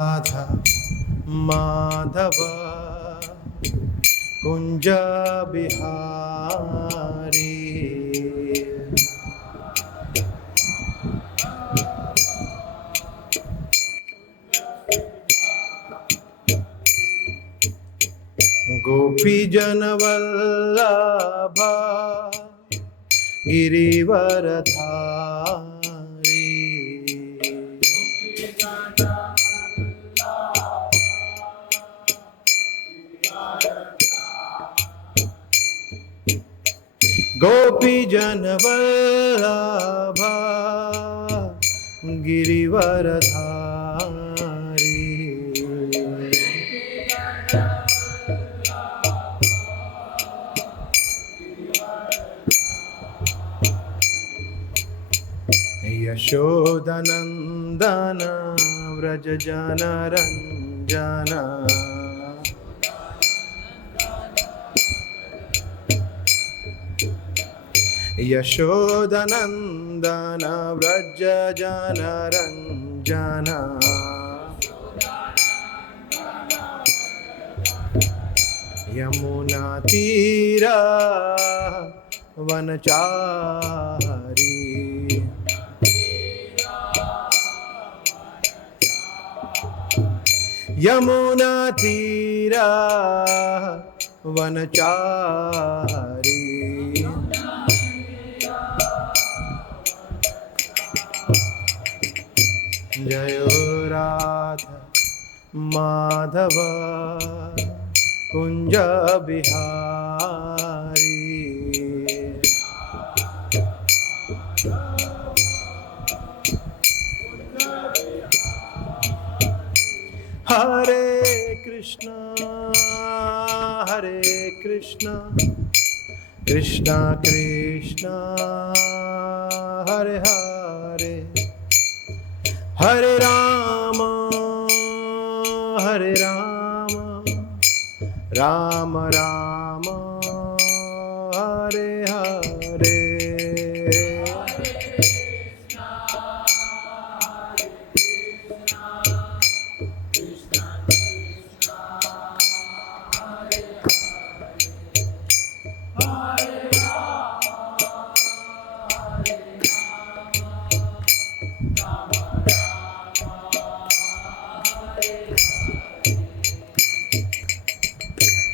राधा माधव कुंज बिहारी गोपी जनवल्लभ गिरिवरधारी गोपी जनवल्लभ गिरिवरधारी यशोदनंदन व्रज जनरंजन यशोदनंदन व्रज जनरंजन यमुना तीरा वनचारी यमुना तीरा वनचारी जय राधा माधव कुंज बिहारी हरे कृष्णा कृष्णा कृष्णा हरे हरे हरे राम राम राम हरे हरे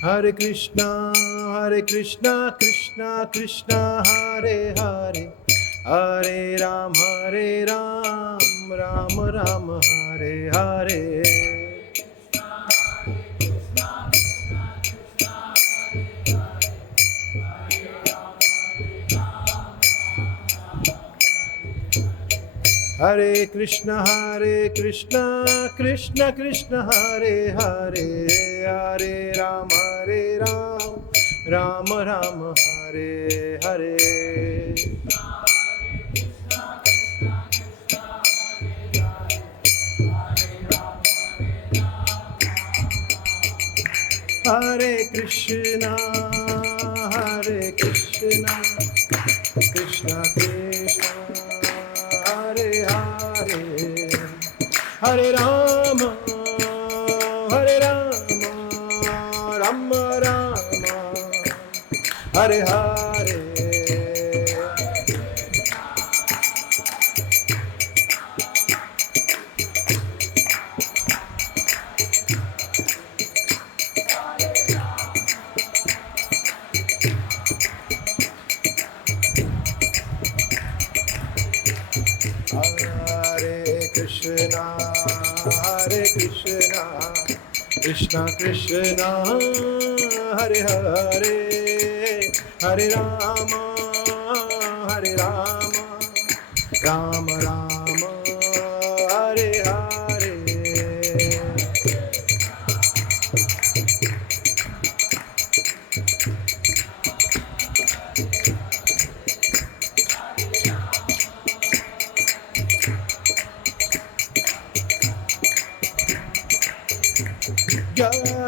हरे कृष्णा कृष्णा कृष्णा हरे हरे हरे राम राम राम हरे हरे हरे कृष्णा कृष्णा कृष्णा हरे हरे हरे राम राम राम हरे हरे हरे कृष्णा कृष्णा कृष्णा हरे हरे हरे राम राम राम हरे हरे कृष्णा कृष्णा हरे हरे हरे राम राम राम हरे हरे जय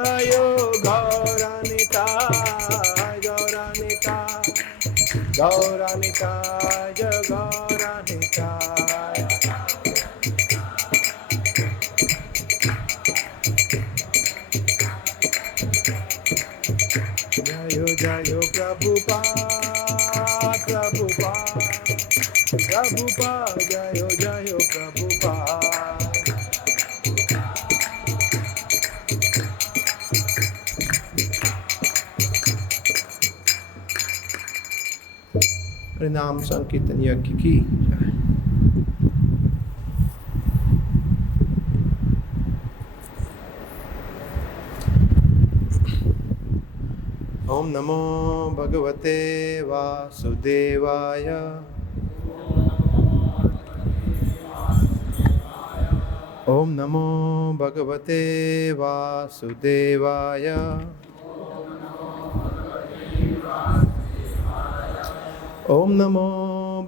गौरानिताय गौरानिताय जय जय प्रभुपाद प्रभुपाद प्रभुपाद जय जय प्रभुपाद। नाम संकीर्तन यज्ञ की जय। ओम नमो भगवते वासुदेवाय। ओम नमो भगवते वासुदेवाय। ओम नमो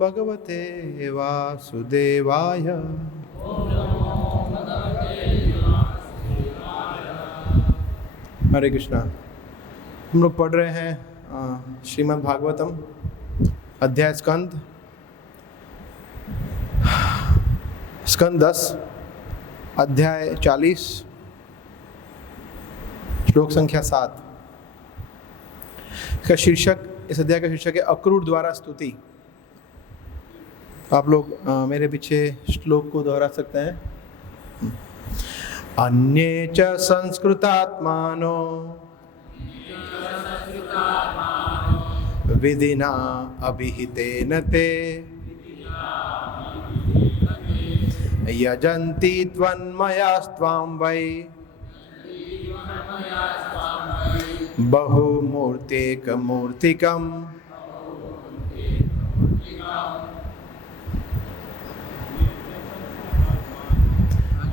भगवते वासुदेवाय। हरे कृष्णा। हम लोग पढ़ रहे हैं श्रीमद् भागवतम अध्याय स्कंद 10 अध्याय 40 श्लोक संख्या 7। इसका शीर्षक, इस अध्याय का शीर्षक है अक्रूर द्वारा स्तुति। आप लोग मेरे पीछे श्लोक को दोहरा सकते हैं। अन्ये च संस्कृतात्मानो विधिना अभिहितेन ते यजन्ति त्वन्मयास्त्वां वै बहुमूर्तेकमूर्तिकम्।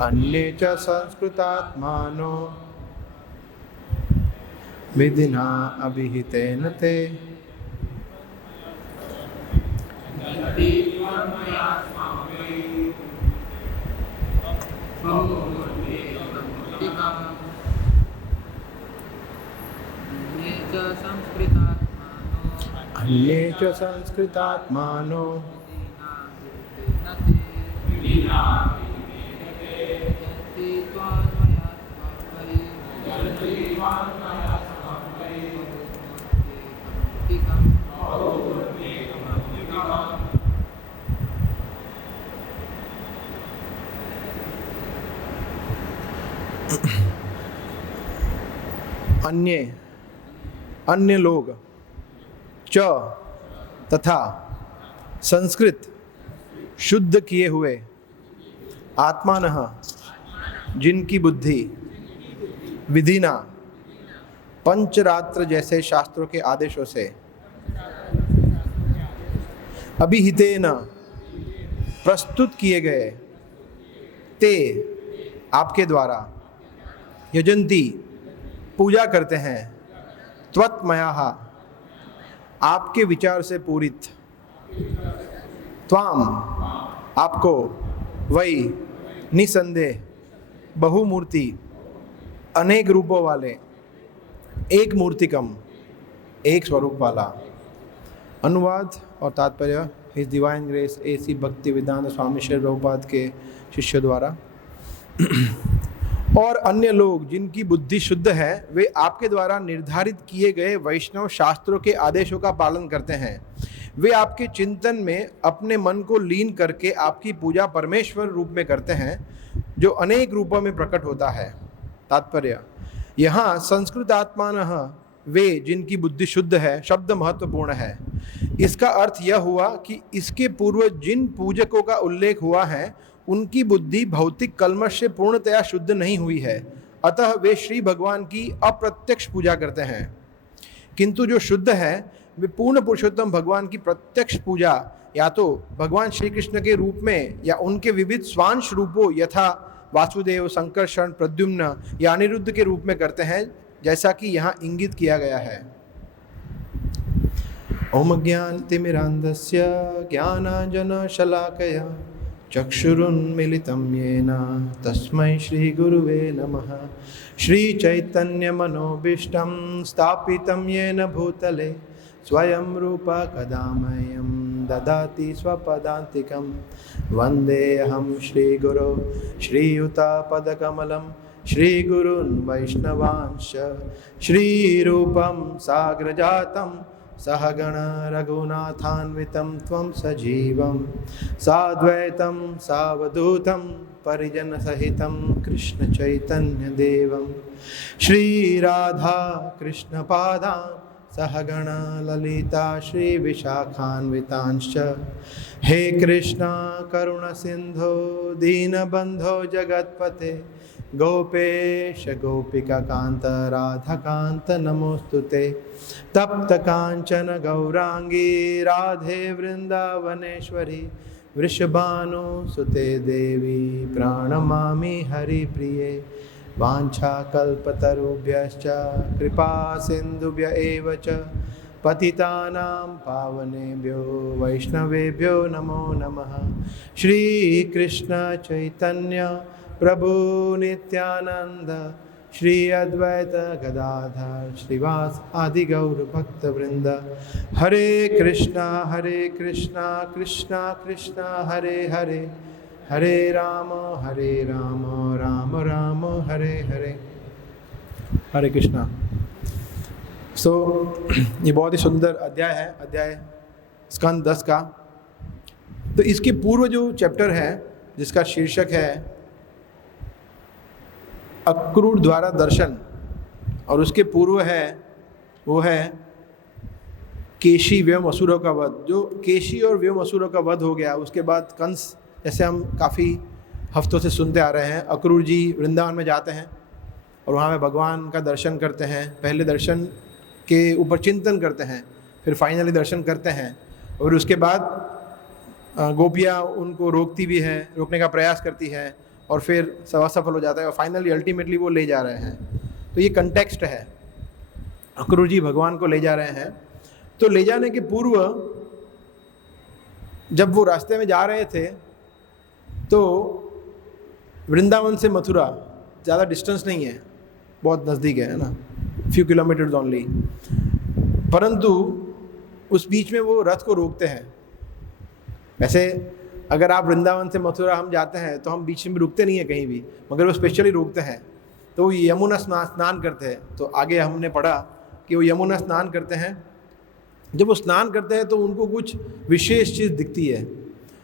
अन्ये च संस्कृतात्मानो विधिना अभिहितेन ते अन्ये च संस्कृतात्मानो अन्य लोग च तथा संस्कृत शुद्ध किए हुए आत्मानः जिनकी बुद्धि विधिना पंचरात्र जैसे शास्त्रों के आदेशों से अभिहितेन प्रस्तुत किए गए ते आपके द्वारा यजंती पूजा करते हैं त्वत्मयाः आपके विचार से पूरित त्वाम आपको वही निसंदेह बहुमूर्ति अनेक रूपों वाले एक मूर्तिकम एक स्वरूप वाला। अनुवाद और तात्पर्य हिज डिवाइन ग्रेस AC भक्ति वेदांत स्वामी श्री प्रभुपाद के शिष्य द्वारा। और अन्य लोग जिनकी बुद्धि शुद्ध है वे आपके द्वारा निर्धारित किए गए वैष्णव शास्त्रों के आदेशों का पालन करते हैं। वे आपके चिंतन में अपने मन को लीन करके आपकी पूजा परमेश्वर रूप में करते हैं जो अनेक रूपों में प्रकट होता है। तात्पर्य, यहाँ संस्कृत आत्मानः वे जिनकी बुद्धि शुद्ध है शब्द महत्वपूर्ण है। इसका अर्थ यह हुआ कि इसके पूर्व जिन पूजकों का उल्लेख हुआ है उनकी बुद्धि भौतिक कल्मश से पूर्णतया शुद्ध नहीं हुई है, अतः वे श्री भगवान की अप्रत्यक्ष पूजा करते हैं। किंतु जो शुद्ध है वे पूर्ण पुरुषोत्तम भगवान की प्रत्यक्ष पूजा या तो भगवान श्री कृष्ण के रूप में या उनके विविध स्वांश रूपों यथा वासुदेव, संकर्षण, प्रद्युम्न या अनिरुद्ध के रूप में करते हैं, जैसा कि यहाँ इंगित किया गया है। ओम ज्ञानतिमिरान्धस्य ज्ञानाञ्जनशलाकया चक्षुरुन्मीलितं येन तस्मै श्रीगुरुवे नमः। श्रीचैतन्यमनोभीष्टं स्थापितं येन भूतले स्वयं रूपा कदा मह्यं ददाति स्वपदान्तिकं। वन्देऽहं श्रीगुरो श्रीयुतापदकमलं श्रीगुरून् वैष्णवांश्च श्रीरूपं साग्रजातं सहगण रघुनाथान्वितं त्वं सजीवं साद्वैतं सावधूतं परिजनसहितं कृष्णचैतन्यदेवं श्रीराधा कृष्णपादान् सहगण ललिता श्रीविशाखान्वितांश्च हे कृष्णा करुण सिंधो दीनबंधो जगत्पते गोपेश गोपिका कांत राधा कांत नमोस्तुते तप्त कांचन गौरांगी राधे वृंदावनेश्वरी वृषभानुसुते देवी प्रणमामि हरिप्रिये वाञ्छाकल्पतरुभ्यश्च कृपा सिन्धुभ्य एव च पतितानां पावनेभ्यो वैष्णवेभ्यो नमो नमः। श्रीकृष्ण चैतन्य प्रभु नित्यानंद श्री अद्वैत गदाधर श्रीवास आदि गौर भक्तवृंद हरे कृष्णा कृष्णा कृष्णा हरे हरे हरे राम राम राम हरे हरे। हरे कृष्णा। ये बहुत ही सुंदर अध्याय है, अध्याय स्कंद 10 का। तो इसके पूर्व जो चैप्टर है जिसका शीर्षक है अक्रूर द्वारा दर्शन, और उसके पूर्व है वो है केशी व्योम असुरों का वध। जो केशी और व्योम असुरों का वध हो गया उसके बाद कंस, जैसे हम काफ़ी हफ्तों से सुनते आ रहे हैं, अक्रूर जी वृंदावन में जाते हैं और वहाँ पे भगवान का दर्शन करते हैं। पहले दर्शन के ऊपर चिंतन करते हैं, फिर फाइनली दर्शन करते हैं, और उसके बाद गोपियाँ उनको रोकती भी है, रोकने का प्रयास करती है, और फिर सब असफल हो जाता है और फाइनली अल्टीमेटली वो ले जा रहे हैं। तो ये कंटेक्स्ट है, अक्रूर जी भगवान को ले जा रहे हैं। तो ले जाने के पूर्व जब वो रास्ते में जा रहे थे तो वृंदावन से मथुरा ज़्यादा डिस्टेंस नहीं है, बहुत नज़दीक है ना, फ्यू किलोमीटर्स ओनली। परंतु उस बीच में वो रथ को रोकते हैं। वैसे अगर आप वृंदावन से मथुरा हम जाते हैं तो हम बीच में रुकते नहीं हैं कहीं भी, मगर वो स्पेशली रोकते हैं। तो वो यमुना स्नान करते हैं। तो आगे हमने पढ़ा कि वो यमुना स्नान करते हैं। जब वो स्नान करते हैं तो उनको कुछ विशेष चीज़ दिखती है।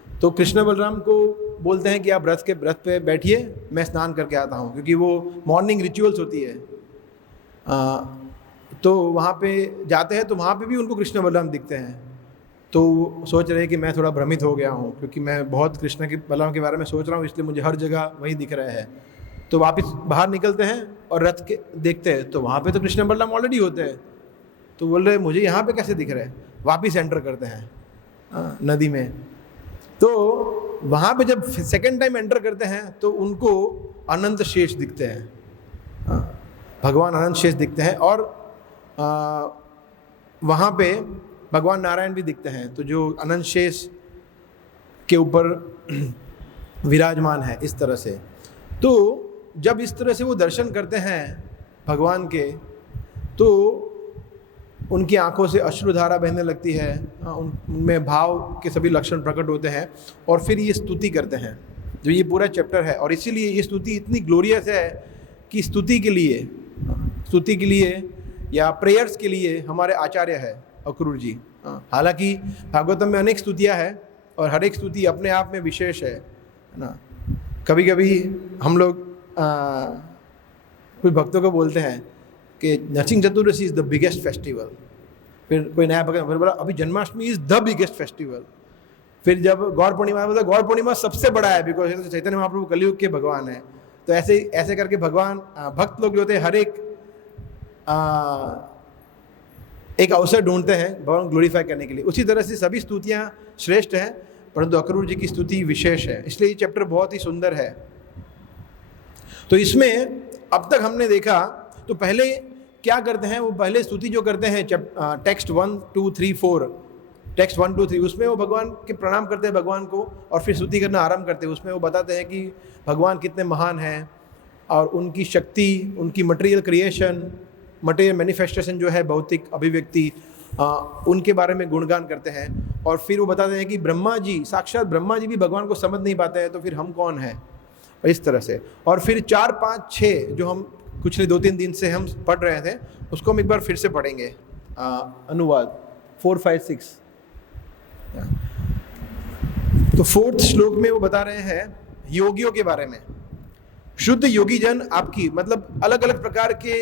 तो कृष्ण बलराम को बोलते हैं कि आप रथ पे बैठिए, मैं स्नान करके आता हूँ, क्योंकि वो मॉर्निंग रिचुअल्स होती है। तो वहाँ पे जाते हैं तो वहाँ पे भी उनको कृष्ण बलराम दिखते हैं। तो सोच रहे हैं कि मैं थोड़ा भ्रमित हो गया हूँ, क्योंकि मैं बहुत कृष्ण के बलराम के बारे में सोच रहा हूँ, इसलिए मुझे हर जगह वही दिख रहा है। तो वापस बाहर निकलते हैं और रथ के देखते हैं तो वहाँ पे तो कृष्ण बलराम ऑलरेडी होते हैं। तो बोल रहे मुझे यहाँ पे कैसे दिख रहे हैं। वापस एंटर करते हैं नदी में। तो वहाँ पे जब सेकंड टाइम एंटर करते हैं तो उनको अनंत शेष दिखते हैं, भगवान अनंत शेष दिखते हैं, और वहाँ पे भगवान नारायण भी दिखते हैं। तो जो अनंत शेष के ऊपर विराजमान है इस तरह से। तो जब इस तरह से वो दर्शन करते हैं भगवान के, तो उनकी आंखों से अश्रुधारा बहने लगती है, उनमें भाव के सभी लक्षण प्रकट होते हैं, और फिर ये स्तुति करते हैं। जो ये पूरा चैप्टर है, और इसीलिए ये स्तुति इतनी ग्लोरियस है कि स्तुति के लिए या प्रेयर्स के लिए हमारे आचार्य है अक्रूर जी। हालांकि भागवतम में अनेक स्तुतियाँ हैं और हर एक स्तुति अपने आप में विशेष है ना। कभी कभी हम लोग कुछ भक्तों को बोलते हैं कि नरसिंह चतुर्दशी इज़ द बिगेस्ट फेस्टिवल। फिर कोई नया भक्त बोला अभी Janmashtami is the biggest festival. फिर जब गौर पूर्णिमा बोलता गौर पूर्णिमा सबसे बड़ा है, बिकॉज चैतन्य महाप्रभु कलयुग के भगवान है। तो ऐसे करके भगवान भक्त लोग जो होते हैं हर एक अवसर ढूंढते हैं भगवान ग्लोरीफाई करने के लिए। उसी तरह से सभी स्तुतियाँ श्रेष्ठ हैं, परंतु अक्रूर जी की स्तुति विशेष है, इसलिए ये चैप्टर बहुत ही सुंदर है। तो इसमें अब तक हमने देखा, तो पहले क्या करते हैं वो, पहले स्तुति जो करते हैं टेक्स्ट 1 2 3 4, टेक्स्ट 1 2 3, उसमें वो भगवान के प्रणाम करते हैं भगवान को, और फिर स्तुति करना आरंभ करते हैं। उसमें वो बताते हैं कि भगवान कितने महान हैं और उनकी शक्ति, उनकी मटेरियल क्रिएशन, मटेरियल मैनिफेस्टेशन जो है, भौतिक अभिव्यक्ति, उनके बारे में गुणगान करते हैं। और फिर वो बताते हैं कि ब्रह्मा जी, साक्षात ब्रह्मा जी भी भगवान को समझ नहीं पाते हैं, तो फिर हम कौन हैं। इस तरह से। और फिर 4, 5, 6 जो हम पिछले 2-3 दिन से हम पढ़ रहे थे उसको हम एक बार फिर से पढ़ेंगे। अनुवाद 4, 5, 6। तो 4th श्लोक में वो बता रहे हैं योगियों के बारे में। शुद्ध योगी जन आपकी, मतलब अलग अलग प्रकार के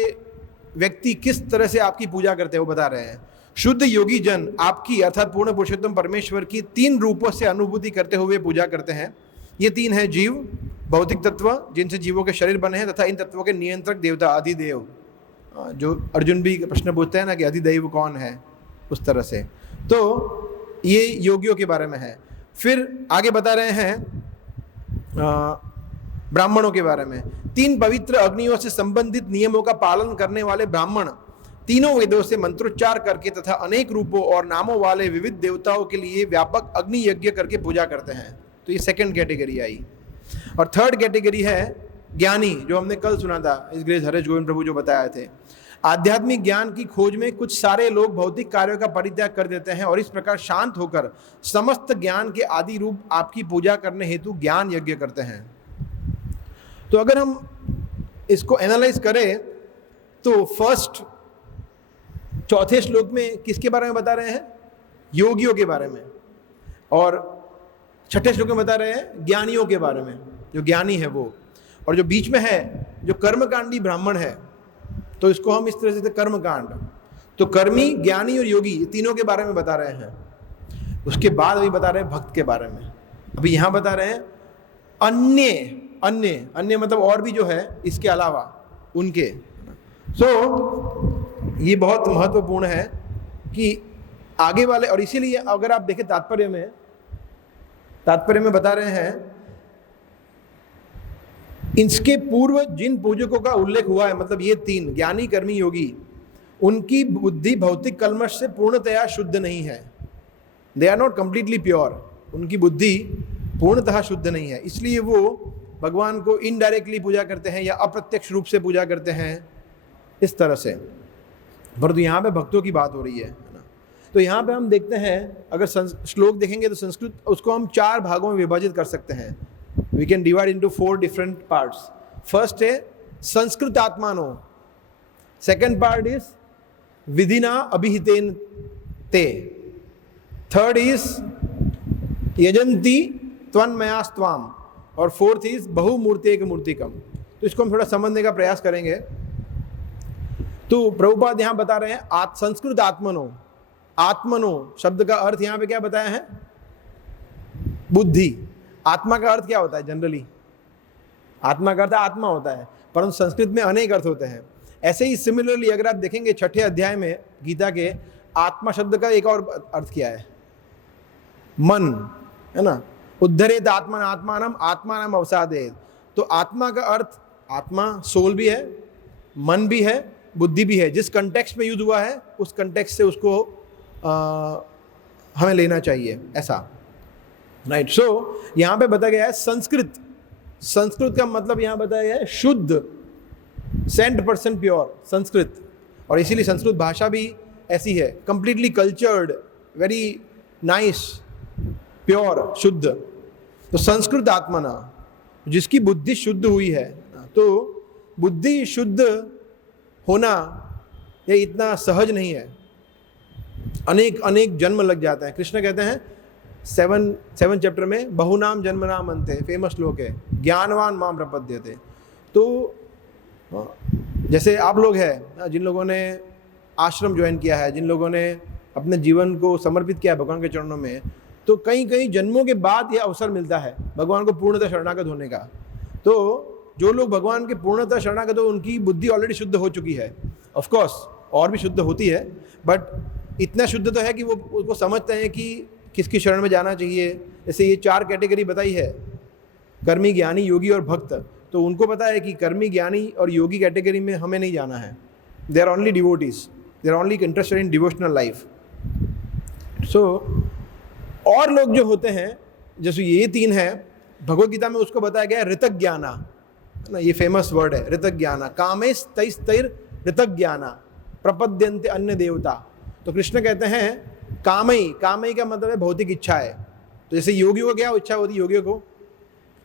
व्यक्ति किस तरह से आपकी पूजा करते हैं वो बता रहे हैं। शुद्ध योगी जन आपकी अर्थात पूर्ण पुरुषोत्तम परमेश्वर की 3 रूपों से अनुभूति करते हुए पूजा करते हैं। ये 3 है जीव, भौतिक तत्व जिनसे जीवों के शरीर बने हैं, तथा इन तत्वों के नियंत्रक देवता अधिदेव। जो अर्जुन भी प्रश्न पूछते हैं ना कि अधिदेव कौन है, उस तरह से। तो ये योगियों के बारे में है। फिर आगे बता रहे हैं ब्राह्मणों के बारे में। 3 पवित्र अग्नियों से संबंधित नियमों का पालन करने वाले ब्राह्मण तीनों वेदों से मंत्रोच्चार करके तथा अनेक रूपों और नामों वाले विविध देवताओं के लिए व्यापक अग्नि यज्ञ करके पूजा करते हैं। तो ये 2nd कैटेगरी आई। और 3rd कैटेगरी है ज्ञानी, जो हमने कल सुना था, इस ग्रेस हरेश गोविंद प्रभु जो बताए थे। आध्यात्मिक ज्ञान की खोज में कुछ सारे लोग भौतिक कार्यों का परित्याग कर देते हैं और इस प्रकार शांत होकर समस्त ज्ञान के आदि रूप आपकी पूजा करने हेतु ज्ञान यज्ञ करते हैं। तो अगर हम इसको एनालाइज करें तो फर्स्ट 4th श्लोक में किसके बारे में बता रहे हैं? योगियों के बारे में। और 6ठे श्लोक में बता रहे हैं ज्ञानियों के बारे में, जो ज्ञानी है वो। और जो बीच में है जो कर्मकांडी ब्राह्मण है, तो इसको हम इस तरह से कर्मकांड। तो कर्मी, ज्ञानी और योगी तीनों के बारे में बता रहे हैं। उसके बाद अभी बता रहे हैं भक्त के बारे में। अभी यहाँ बता रहे हैं अन्य अन्य अन्य मतलब और भी जो है इसके अलावा उनके। ये बहुत महत्वपूर्ण है कि आगे वाले, और इसीलिए अगर आप देखें तात्पर्य में बता रहे हैं इसके पूर्व जिन पूजकों का उल्लेख हुआ है, मतलब ये 3 ज्ञानी, कर्मी, योगी, उनकी बुद्धि भौतिक कल्मश से पूर्णतया शुद्ध नहीं है। They are not completely pure. उनकी बुद्धि पूर्णतः शुद्ध नहीं है, इसलिए वो भगवान को इनडायरेक्टली पूजा करते हैं या अप्रत्यक्ष रूप से पूजा करते हैं, इस तरह से। परंतु यहाँ पे भक्तों की बात हो रही है ना। तो यहाँ पे हम देखते हैं, अगर श्लोक देखेंगे तो संस्कृत उसको हम 4 भागों में विभाजित कर सकते हैं। We can divide into 4 different parts. First है संस्कृत आत्मानो। Second part is विधिना अभिहितेन ते। Third is यजंती त्वन्मयास्त्वाम। और 4th is बहुमूर्तेक मूर्तिकम। तो इसको हम थोड़ा समझने का प्रयास करेंगे। तो प्रभुपाद यहाँ बता रहे हैं संस्कृत आत्मनो। आत्मनो शब्द का अर्थ यहाँ पे क्या बताया है? बुद्धि। आत्मा का अर्थ क्या होता है? जनरली आत्मा का अर्थ आत्मा होता है, परंतु संस्कृत में अनेक अर्थ होते हैं। ऐसे ही सिमिलरली अगर आप देखेंगे 6ठे अध्याय में गीता के, आत्मा शब्द का एक और अर्थ क्या है? मन, है ना। उद्धरेत आत्मन आत्मानम आत्मानम अवसादेत। तो आत्मा का अर्थ, आत्मा सोल भी है, मन भी है, बुद्धि भी है। जिस कंटेक्स्ट में यूज हुआ है उस कंटेक्स्ट से उसको हमें लेना चाहिए, ऐसा, राइट। सो यहाँ पे बताया गया है संस्कृत। संस्कृत का मतलब यहाँ बताया गया है शुद्ध, 100% प्योर संस्कृत। और इसीलिए संस्कृत भाषा भी ऐसी है, completely cultured, very nice, pure, शुद्ध। तो संस्कृत आत्मना, जिसकी बुद्धि शुद्ध हुई है। तो बुद्धि शुद्ध होना ये इतना सहज नहीं है, अनेक अनेक जन्म लग जाते हैं। कृष्ण कहते हैं 7 चैप्टर में बहुनाम जन्मनाम अंते, फेमस श्लोक है, ज्ञानवान माम प्रपद्यते। तो जैसे आप लोग हैं जिन लोगों ने आश्रम ज्वाइन किया है, जिन लोगों ने अपने जीवन को समर्पित किया है भगवान के चरणों में, तो कई कई जन्मों के बाद यह अवसर मिलता है भगवान को पूर्णतः शरणागत होने का। तो जो लोग भगवान के पूर्णतः शरणागत हो, उनकी बुद्धि ऑलरेडी शुद्ध हो चुकी है। ऑफ कोर्स और भी शुद्ध होती है, बट इतना शुद्ध तो है कि वो उसको समझते हैं कि किसकी शरण में जाना चाहिए। जैसे ये 4 कैटेगरी बताई है, कर्मी, ज्ञानी, योगी और भक्त। तो उनको पता है कि कर्मी, ज्ञानी और योगी कैटेगरी में हमें नहीं जाना है। They are only devotees, they are only interested in devotional life. So और लोग जो होते हैं, जैसे ये 3 है, भगवद गीता में उसको बताया गया है ऋतज्ञाना, है ना। ये फेमस वर्ड है ऋतज्ञाना। कामैस्तैस्तैर ऋतज्ञाना प्रपद्यन्ते अन्य देवता। तो कृष्ण कहते हैं कामई, कामई का मतलब है भौतिक इच्छा है। तो जैसे योगियों को क्या इच्छा होती है? योगियों को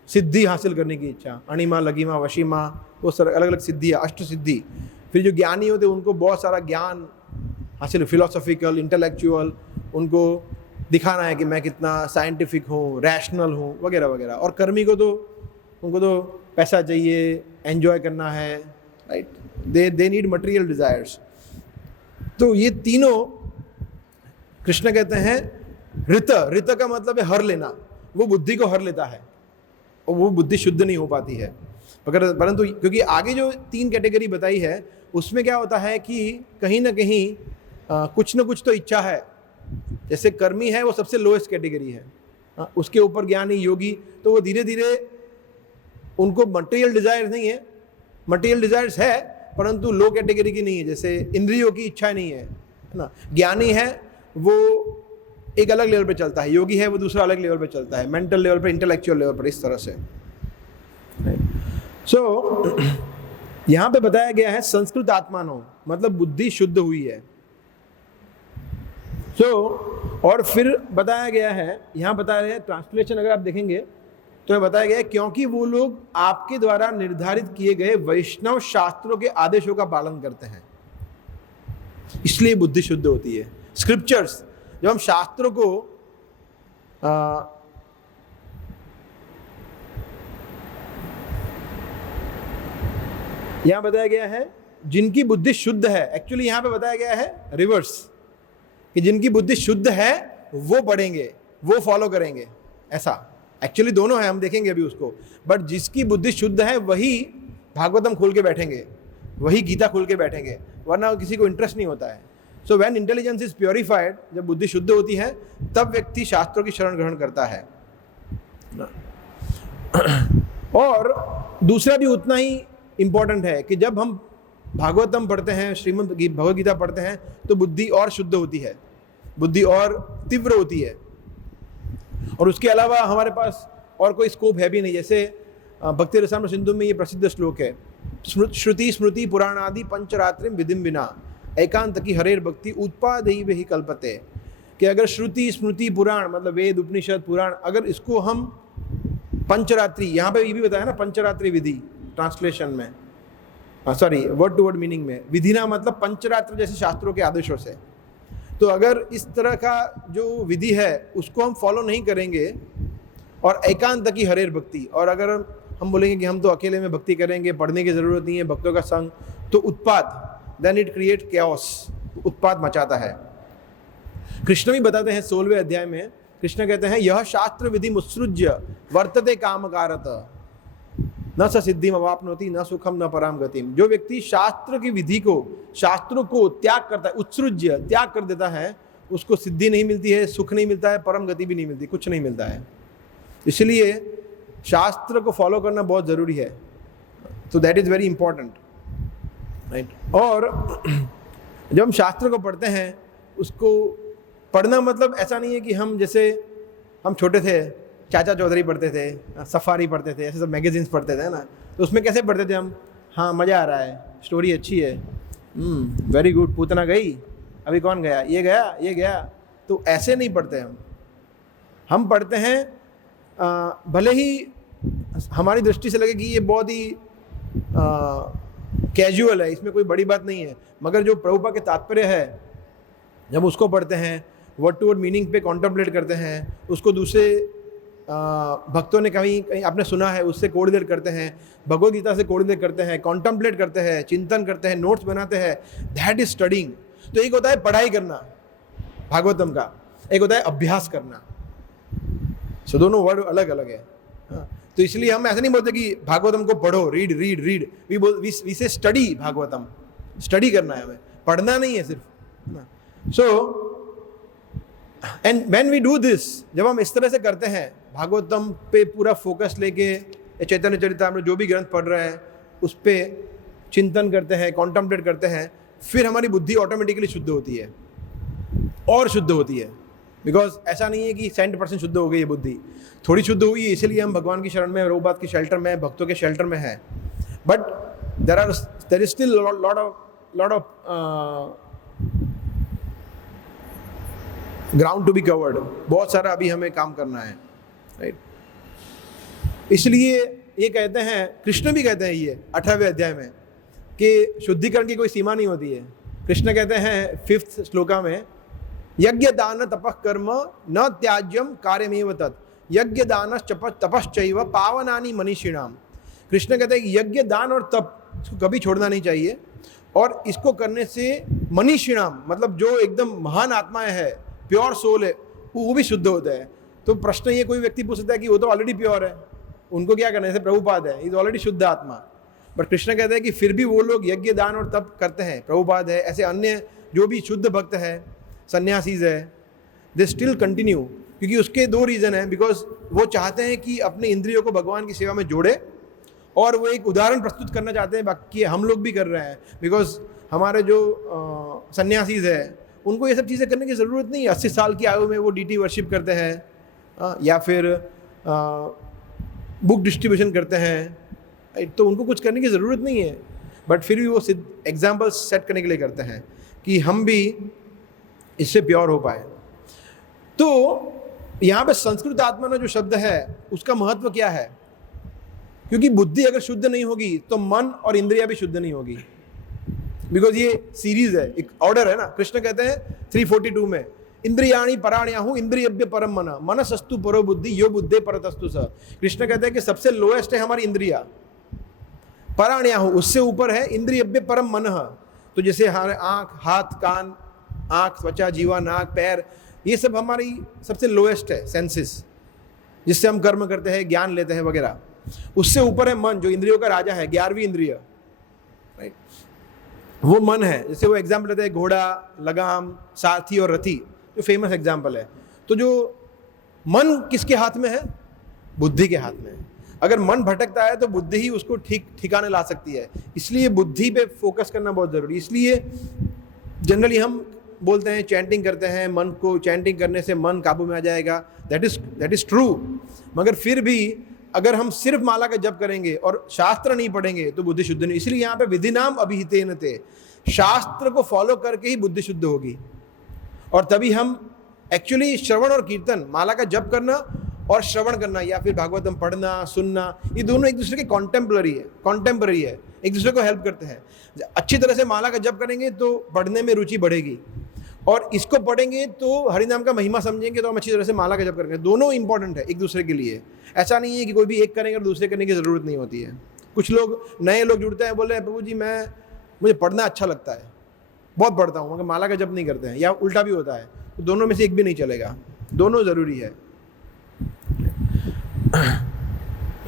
सिद्धि हासिल करने की इच्छा, अणिमा, लघिमा, वशिमा, वो सर अलग अलग सिद्धियाँ, अष्ट सिद्धि। फिर जो ज्ञानी होते हैं उनको बहुत सारा ज्ञान हासिल, फिलोसॉफिकल, इंटेलेक्चुअल, उनको दिखाना है कि मैं कितना साइंटिफिक हूँ, रैशनल हूँ, वगैरह वगैरह। और कर्मी को तो उनको तो पैसा चाहिए, एंजॉय करना है, right, they need material desires. तो ये तीनों कृष्ण कहते हैं ऋत का मतलब है हर लेना, वो बुद्धि को हर लेता है और वो बुद्धि शुद्ध नहीं हो पाती है। मगर परंतु क्योंकि आगे जो 3 कैटेगरी बताई है उसमें क्या होता है कि कहीं ना कहीं कुछ ना कुछ तो इच्छा है। जैसे कर्मी है वो सबसे लोएस्ट कैटेगरी है, उसके ऊपर ज्ञानी, योगी, तो वो धीरे धीरे उनको मटेरियल डिजायर्स नहीं है, मटेरियल डिजायर्स है परंतु लो कैटेगरी की नहीं है, जैसे इंद्रियों की इच्छा नहीं है ना। ज्ञानी है वो एक अलग लेवल पे चलता है, योगी है वो दूसरा अलग लेवल पे चलता है, मेंटल लेवल पे, इंटेलेक्चुअल लेवल पर, इस तरह से। सो यहाँ पे बताया गया है संस्कृत आत्मानो, मतलब बुद्धि शुद्ध हुई है। और फिर बताया गया है, यहाँ बताया गया है, ट्रांसलेशन अगर आप देखेंगे तो बताया गया है क्योंकि वो लोग आपके द्वारा निर्धारित किए गए वैष्णव शास्त्रों के आदेशों का पालन करते हैं, इसलिए बुद्धि शुद्ध होती है। स्क्रिप्चर्स, जब हम शास्त्रों को यहां बताया गया है जिनकी बुद्धि शुद्ध है, एक्चुअली यहां पे बताया गया है रिवर्स, कि जिनकी बुद्धि शुद्ध है वो पढ़ेंगे, वो फॉलो करेंगे, ऐसा। एक्चुअली दोनों है, हम देखेंगे अभी उसको। बट जिसकी बुद्धि शुद्ध है वही भागवतम खोल के बैठेंगे, वही गीता खोल के बैठेंगे, वरना किसी को इंटरेस्ट नहीं होता है। So when intelligence is purified, जब बुद्धि शुद्ध होती है तब व्यक्ति शास्त्रों की शरण ग्रहण करता है। और दूसरा भी उतना ही इंपॉर्टेंट है कि जब हम भागवतम पढ़ते हैं, श्रीमद् भगवद गीता पढ़ते हैं, तो बुद्धि और शुद्ध होती है, बुद्धि और तीव्र होती है। और उसके अलावा हमारे पास और कोई स्कोप है भी नहीं। जैसे भक्ति रसामृत सिंधु में ये प्रसिद्ध श्लोक है, श्रुति स्मृति पुराणादि पंचरात्रिम विधिम बिना एकांत की हरेर भक्ति उत्पादैव ही कल्पते। कि अगर श्रुति स्मृति पुराण मतलब वेद उपनिषद पुराण, अगर इसको हम पंचरात्रि, यहाँ पे ये भी बताया ना पंचरात्रि विधि ट्रांसलेशन में, sorry word to word meaning में, विधि ना मतलब पंचरात्र जैसे शास्त्रों के आदेशों से। तो अगर इस तरह का जो विधि है उसको हम फॉलो नहीं करेंगे और एकांत की हरेर भक्ति, और अगर हम बोलेंगे कि हम तो अकेले में भक्ति करेंगे, पढ़ने की जरूरत नहीं है, भक्तों का संग, तो उत्पाद, देन इट क्रिएट कैओस, उत्पाद मचाता है। कृष्ण भी बताते हैं 16वें अध्याय में, कृष्ण कहते हैं यह शास्त्र विधि मुत्सृज्य वर्तते कामकारत न स सिद्धिम अवाप्नोति न सुखम न पराम गतिम। जो व्यक्ति शास्त्र की विधि को, शास्त्रों को त्याग करता है, उत्सृज्य त्याग कर देता है, उसको सिद्धि नहीं मिलती है, सुख नहीं मिलता है, परम गति भी नहीं मिलती, कुछ नहीं मिलता है। इसलिए शास्त्र को फॉलो करना बहुत ज़रूरी है। तो that is very important, right. और जब हम शास्त्र को पढ़ते हैं, उसको पढ़ना मतलब ऐसा नहीं है कि हम, जैसे हम छोटे थे चाचा चौधरी पढ़ते थे, सफारी पढ़ते थे, ऐसे सब मैगजीन्स पढ़ते थे ना, तो उसमें कैसे पढ़ते थे हम, हाँ मज़ा आ रहा है, स्टोरी अच्छी है, वेरी गुड, पूतना गई, अभी कौन गया, ये गया, ये गया। तो ऐसे नहीं पढ़ते हम पढ़ते हैं भले ही हमारी दृष्टि से लगे कि ये बहुत ही कैजुअल है, इसमें कोई बड़ी बात नहीं है, मगर जो प्रभुपाद के तात्पर्य है, जब उसको पढ़ते हैं, वर्ड टू वर्ड मीनिंग पे कॉन्टेम्पलेट करते हैं, उसको दूसरे भक्तों ने कहीं कहीं आपने सुना है उससे कोऑर्डिनेट करते हैं, भगवद गीता से कोऑर्डिनेट करते हैं, कॉन्टेम्पलेट करते हैं, चिंतन करते हैं, नोट्स बनाते हैं, दैट इज स्टडिंग। तो एक होता है पढ़ाई करना भागवतम का, एक होता है अभ्यास करना। सो दोनों वर्ड अलग अलग है। तो इसलिए हम ऐसा नहीं बोलते कि भागवतम को पढ़ो, read read read, we say study Bhagavatam, study करना है हमें, पढ़ना नहीं है सिर्फ। So and when we do this, जब हम इस तरह से करते हैं, भागवतम पे पूरा फोकस लेके, चैतन्य चरितामृत जो भी ग्रंथ पढ़ रहे हैं उस पर चिंतन करते हैं, कॉन्टेम्पलेट करते हैं, फिर हमारी बुद्धि ऑटोमेटिकली शुद्ध होती है और शुद्ध होती है। बिकॉज ऐसा नहीं है कि 100% शुद्ध हो गई ये बुद्धि, थोड़ी शुद्ध हुई है, इसीलिए हम भगवान की शरण में, रघुपाद के शेल्टर में, भक्तों के शेल्टर में है। But there is still lot of ground to be covered, बहुत सारा अभी हमें काम करना है, राइट। इसलिए ये कहते हैं, कृष्ण भी कहते हैं ये 18वें अध्याय में, कि शुद्धिकरण की कोई सीमा नहीं होती है। कृष्ण कहते हैं 5th श्लोका में, यज्ञ दान तपः कर्म न त्याज्यम कार्यमेव तत् यज्ञ दान तपश्चैव पावनानि मनीषिणाम। कृष्ण कहते हैं कि यज्ञ दान और तप इसको कभी छोड़ना नहीं चाहिए, और इसको करने से मनीषिणाम मतलब जो एकदम महान आत्माएं है, प्योर सोल है, वो भी शुद्ध होता है। तो प्रश्न ये कोई व्यक्ति पूछ सकता है कि वो तो ऑलरेडी प्योर है, उनको क्या करना है, जैसे प्रभुपाद है, इज ऑलरेडी शुद्ध आत्मा। बट कृष्ण कहते हैं कि फिर भी वो लोग यज्ञ दान और तप करते हैं, प्रभुपाद है, ऐसे अन्य जो भी शुद्ध भक्त है, सन्यासीज है, दे स्टिल कंटिन्यू। क्योंकि उसके 2 रीज़न हैं, बिकॉज वो चाहते हैं कि अपने इंद्रियों को भगवान की सेवा में जोड़े, और वो एक उदाहरण प्रस्तुत करना चाहते हैं, बाकी हम लोग भी कर रहे हैं। बिकॉज हमारे जो सन्यासीज है उनको ये सब चीज़ें करने की ज़रूरत नहीं है। 80 साल की आयु में वो डीटी वर्शिप करते हैं, या फिर बुक डिस्ट्रीब्यूशन करते हैं, तो उनको कुछ करने की ज़रूरत नहीं है। बट फिर भी वो एग्जाम्पल सेट करने के लिए करते हैं कि हम भी इससे प्योर हो पाए। तो यहाँ पे संस्कृत आत्मा जो शब्द है उसका महत्व क्या है? क्योंकि बुद्धि अगर शुद्ध नहीं होगी तो मन और इंद्रिया भी शुद्ध नहीं होगी। बिकॉज ये सीरीज है, एक ऑर्डर है ना। कृष्ण कहते हैं 342 में, इंद्रियाणी पराण्याहु इंद्रियभ्य परम मन मनसस्तु परो बुद्धि यो बुद्धे परतस्तु स। कृष्ण कहते हैं कि सबसे लोएस्ट है हमारी इंद्रिया, पराण्याहु उससे ऊपर है इंद्रियभ्य परम मन। तो जैसे हमारे आँख, हाथ, कान, आँख, त्वचा, जीवा, नाक, पैर, ये सब हमारी सबसे लोएस्ट है सेंसेस, जिससे हम कर्म करते हैं, ज्ञान लेते हैं वगैरह। उससे ऊपर है मन, जो इंद्रियों का राजा है, 11वीं इंद्रिय, राइट, वो मन है। जैसे वो एग्जाम्पल लेते हैं घोड़ा, लगाम, सारथी और रथी, जो फेमस एग्जाम्पल है। तो जो मन किसके हाथ में है? बुद्धि के हाथ में है। अगर मन भटकता है तो बुद्धि ही उसको ठिकाने ला सकती है। इसलिए बुद्धि पे फोकस करना बहुत ज़रूरी। इसलिए जनरली हम बोलते हैं, चैंटिंग करते हैं, मन को चैंटिंग करने से मन काबू में आ जाएगा। That is true. मगर फिर भी अगर हम सिर्फ माला का जप करेंगे और शास्त्र नहीं पढ़ेंगे तो बुद्धि शुद्ध नहीं। इसलिए यहाँ पे विधिनाम अभिहितेन ते, शास्त्र को फॉलो करके ही बुद्धि शुद्ध होगी। और तभी हम एक्चुअली श्रवण और कीर्तन, माला का जप करना और श्रवण करना या फिर भागवतम पढ़ना, सुनना, ये दोनों एक दूसरे के कॉन्टेम्पररी है, एक दूसरे को हेल्प करते हैं। अच्छी तरह से माला का जप करेंगे तो पढ़ने में रुचि बढ़ेगी, और इसको पढ़ेंगे तो हरिनाम का महिमा समझेंगे तो हम अच्छी तरह से माला का जप करेंगे। दोनों इंपॉर्टेंट है एक दूसरे के लिए। ऐसा नहीं है कि कोई भी एक करेंगे और दूसरे करने की ज़रूरत नहीं होती है। कुछ लोग, नए लोग जुड़ते हैं, बोल रहे हैं प्रभु जी मुझे पढ़ना अच्छा लगता है, बहुत पढ़ता हूँ, मगर माला का जप नहीं करते हैं, या उल्टा भी होता है। तो दोनों में से एक भी नहीं चलेगा, दोनों ज़रूरी है।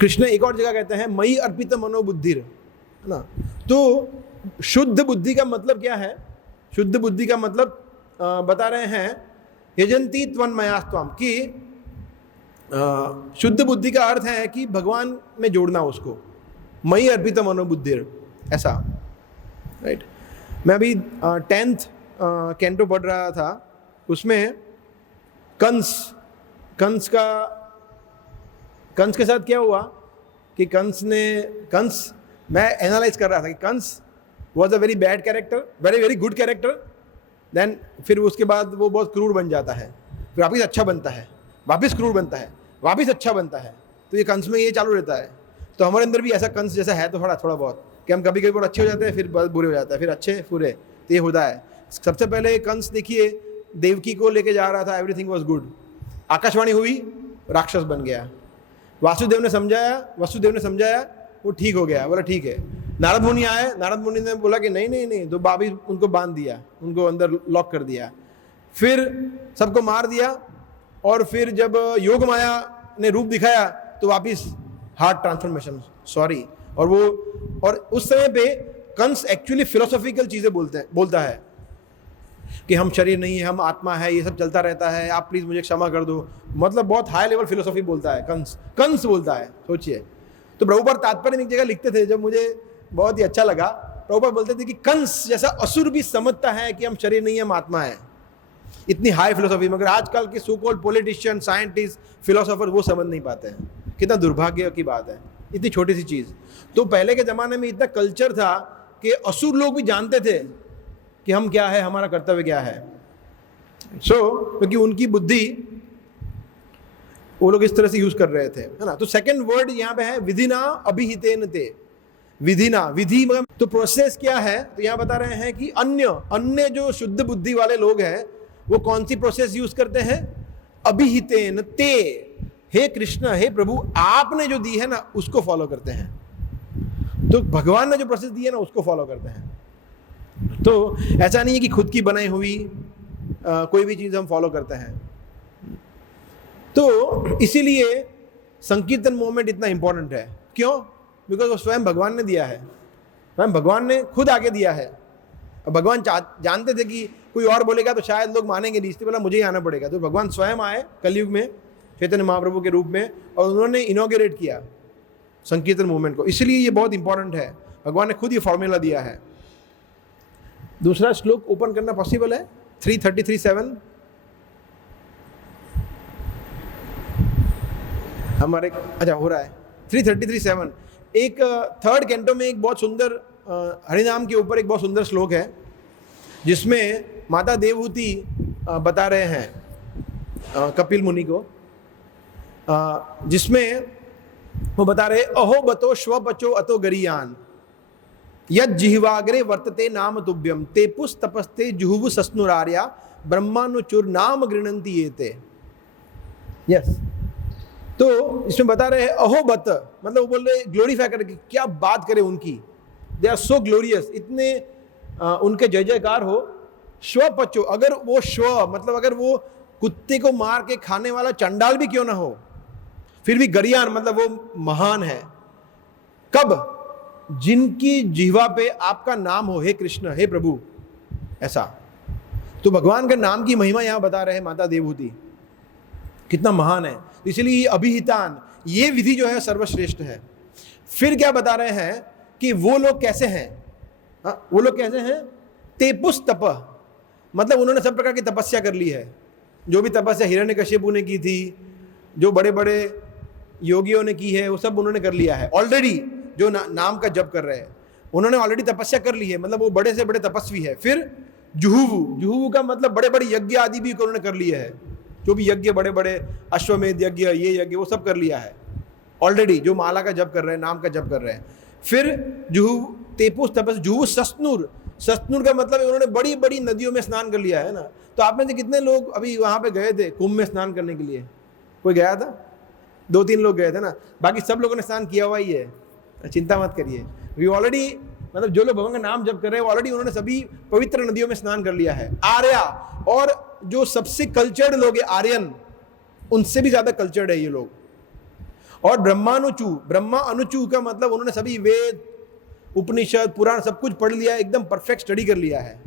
कृष्ण एक और जगह कहते हैं मयि अर्पित मनोबुद्धिर, है ना। तो शुद्ध बुद्धि का मतलब क्या है? शुद्ध बुद्धि का मतलब बता रहे हैं यजंती त्वन्मयास्त्वम, कि शुद्ध बुद्धि का अर्थ है कि भगवान में जोड़ना उसको, मयि अर्पित मनोबुद्धिर, ऐसा, राइट। मैं अभी 10th कैंटो पढ़ रहा था, उसमें कंस के साथ क्या हुआ कि मैं एनालाइज कर रहा था कि Kansa was a very bad character, very good character. Then फिर उसके बाद वो बहुत क्रूर बन जाता है, फिर वापिस अच्छा बनता है, वापिस क्रूर बनता है, वापिस अच्छा बनता है। तो ये कंस में ये चालू रहता है। तो हमारे अंदर भी ऐसा कंस जैसा है तो थोड़ा बहुत, कि हम कभी कभी बहुत अच्छे हो जाते हैं, फिर बहुत बुरे हो जाते हैं, फिर अच्छे बुरे, तो ये होता है। सबसे पहले कंस देखिए, देवकी को लेके जा रहा था, एवरीथिंग वॉज गुड, आकाशवाणी हुई, राक्षस बन गया। वसुदेव ने समझाया, वो ठीक हो गया, बोला ठीक है। नारद मुनि आए, नारद मुनि ने बोला कि नहीं, तो बाबी उनको बांध दिया, उनको अंदर लॉक कर दिया, फिर सबको मार दिया। और फिर जब योग माया ने रूप दिखाया तो वापिस हार्ट ट्रांसफॉर्मेशन, और उस समय पे कंस एक्चुअली फिलोसॉफिकल चीज़ें बोलता है कि हम शरीर नहीं है, हम आत्मा है, ये सब चलता रहता है, आप प्लीज़ मुझे क्षमा कर दो। मतलब बहुत हाई लेवल फिलोसॉफी बोलता है कंस बोलता है, सोचिए। तो प्रभुपाद तात्पर्य में एक जगह लिखते थे, जब मुझे बहुत ही अच्छा लगा, प्रभुपाद बोलते थे कि कंस जैसा असुर भी समझता है कि हम शरीर नहीं है, हम आत्मा है। इतनी हाई फिलोसॉफी, मगर आजकल के so called politician, scientist, philosopher वो समझ नहीं पाते हैं। कितना दुर्भाग्य की बात है, इतनी छोटी सी चीज़। तो पहले के ज़माने में इतना कल्चर था कि असुर लोग भी जानते थे कि हम क्या है, हमारा कर्तव्य क्या है। क्योंकि उनकी बुद्धि वो लोग इस तरह से यूज कर रहे थे, है ना। तो सेकंड वर्ड यहाँ पे है विधिना अभिहितेन ते। विधिना, विधि मतलब तो प्रोसेस क्या है, तो यहाँ बता रहे हैं कि अन्य जो शुद्ध बुद्धि वाले लोग हैं वो कौन सी प्रोसेस यूज करते हैं, अभिहितेन ते, हे कृष्ण, हे प्रभु आपने जो दी है ना उसको फॉलो करते हैं। तो भगवान ने जो प्रोसेस दी है ना उसको फॉलो करते हैं। तो ऐसा नहीं है कि खुद की बनाई हुई कोई भी चीज हम फॉलो करते हैं। तो इसीलिए संकीर्तन मूवमेंट इतना इंपॉर्टेंट है। क्यों? बिकॉज वो स्वयं भगवान ने दिया है, स्वयं भगवान ने खुद आके दिया है। और भगवान जानते थे कि कोई और बोलेगा तो शायद लोग मानेंगे नहीं, इसलिए बोला मुझे ही आना पड़ेगा। तो भगवान स्वयं आए कलयुग में चैतन्य महाप्रभु के रूप में, और उन्होंने इनॉग्रेट किया संकीर्तन मूवमेंट को। इसलिए ये बहुत इंपॉर्टेंट है, भगवान ने खुद ये फॉर्मूला दिया है। दूसरा श्लोक ओपन करना पॉसिबल है? 333:7 हमारे, अच्छा हो रहा है 333:7। एक थर्ड कैंटो में एक बहुत सुंदर हरिनाम के ऊपर एक बहुत सुंदर श्लोक है जिसमें माता देवहूति बता रहे हैं कपिल मुनि को, जिसमें वो बता रहे अहो बतो श्वपचो अतो गरीयान यद जिह्वाग्रे वर्तते नाम तुभ्यम तेपुस तपस्ते जुहुवु सस्नुरार्या ब्रह्मानुचुर नाम गृणंति येते। यस, तो इसमें बता रहे हैं अहो बत, मतलब वो बोल रहे ग्लोरीफाई करके, क्या बात करें उनकी, दे आर सो ग्लोरियस, इतने उनके जय जयकार हो। श्वपचो, अगर वो श्व मतलब अगर वो कुत्ते को मार के खाने वाला चंडाल भी क्यों ना हो, फिर भी गरियान मतलब वो महान है। कब? जिनकी जिह्वा पे आपका नाम हो, हे कृष्ण, हे प्रभु, ऐसा। तो भगवान के नाम की महिमा यहां बता रहे हैं माता देवहूति, कितना महान है। इसलिए ये अभिहितान, ये विधि जो है सर्वश्रेष्ठ है। फिर क्या बता रहे हैं कि वो लोग कैसे हैं, वो लोग कैसे हैं, तेपुस तप, मतलब उन्होंने सब प्रकार की तपस्या कर ली है। जो भी तपस्या हिरण्यकश्यपु ने की थी, जो बड़े बड़े योगियों ने की है, वो सब उन्होंने कर लिया है ऑलरेडी। जो नाम का जप कर रहे हैं उन्होंने ऑलरेडी तपस्या कर ली है, मतलब वो बड़े से बड़े तपस्वी है। फिर जुहुवु का मतलब बड़े बड़े यज्ञ आदि भी उन्होंने कर लिए है, जो भी यज्ञ बड़े बड़े अश्वमेध यज्ञ, ये यज्ञ, वो सब कर लिया है ऑलरेडी, जो माला का जप कर रहे हैं, नाम का जप कर रहे हैं। फिर जुहु तेपुस तपस जुहु सस्नुर, सस्नुर का मतलब उन्होंने बड़ी बड़ी नदियों में स्नान कर लिया है ना। तो आप में से कितने लोग अभी वहां पे गए थे कुंभ में स्नान करने के लिए? कोई गया था? 2-3 लोग गए थे ना, बाकी सब लोगों ने स्नान किया हुआ ही है, चिंता मत करिए। वी ऑलरेडी, मतलब जो लोग भगवान का नाम जप कर रहे हैं ऑलरेडी उन्होंने सभी पवित्र नदियों में स्नान कर लिया है। आर्या, और जो सबसे कल्चर्ड लोग है आर्यन, उनसे भी ज्यादा कल्चर्ड है ये लोग। और ब्रह्मानुचु, ब्रह्मा अनुचु का मतलब उन्होंने सभी वेद, उपनिषद, पुराण सब कुछ पढ़ लिया है, एकदम परफेक्ट स्टडी कर लिया है।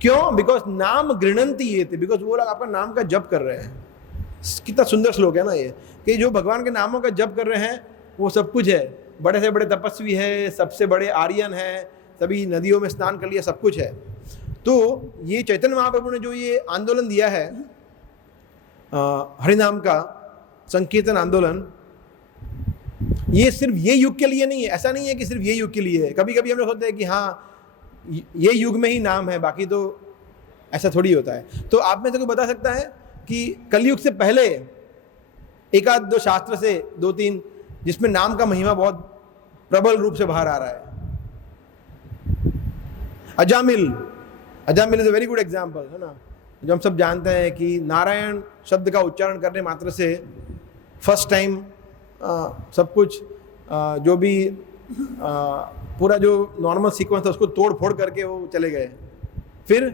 क्यों? बिकॉज नाम गृणंति ये थे, बिकॉज वो लोग आपका नाम का जप कर रहे हैं। कितना सुंदर श्लोक है ना ये, कि जो भगवान के नामों का जप कर रहे हैं वो सब कुछ है, बड़े से बड़े तपस्वी है, सबसे बड़े आर्यन है, सभी नदियों में स्नान कर लिया, सब कुछ है। तो ये चैतन्य महाप्रभु ने जो ये आंदोलन दिया है हरिनाम का संकीर्तन आंदोलन, ये सिर्फ ये युग के लिए नहीं है। ऐसा नहीं है कि सिर्फ ये युग के लिए है। कभी कभी हम लोग सोचते हैं कि हाँ ये युग में ही नाम है, बाकी तो ऐसा थोड़ी होता है। तो आप में से कोई बता सकता है कि कलयुग से पहले एक आध दो शास्त्र से 2-3 जिसमें नाम का महिमा बहुत प्रबल रूप से बाहर आ रहा है? Ajamil is a very good example, है ना, जो हम सब जानते हैं कि नारायण शब्द का उच्चारण करने मात्र से फर्स्ट टाइम सब कुछ जो भी पूरा जो नॉर्मल सीक्वेंस था उसको तोड़ फोड़ करके वो चले गए। फिर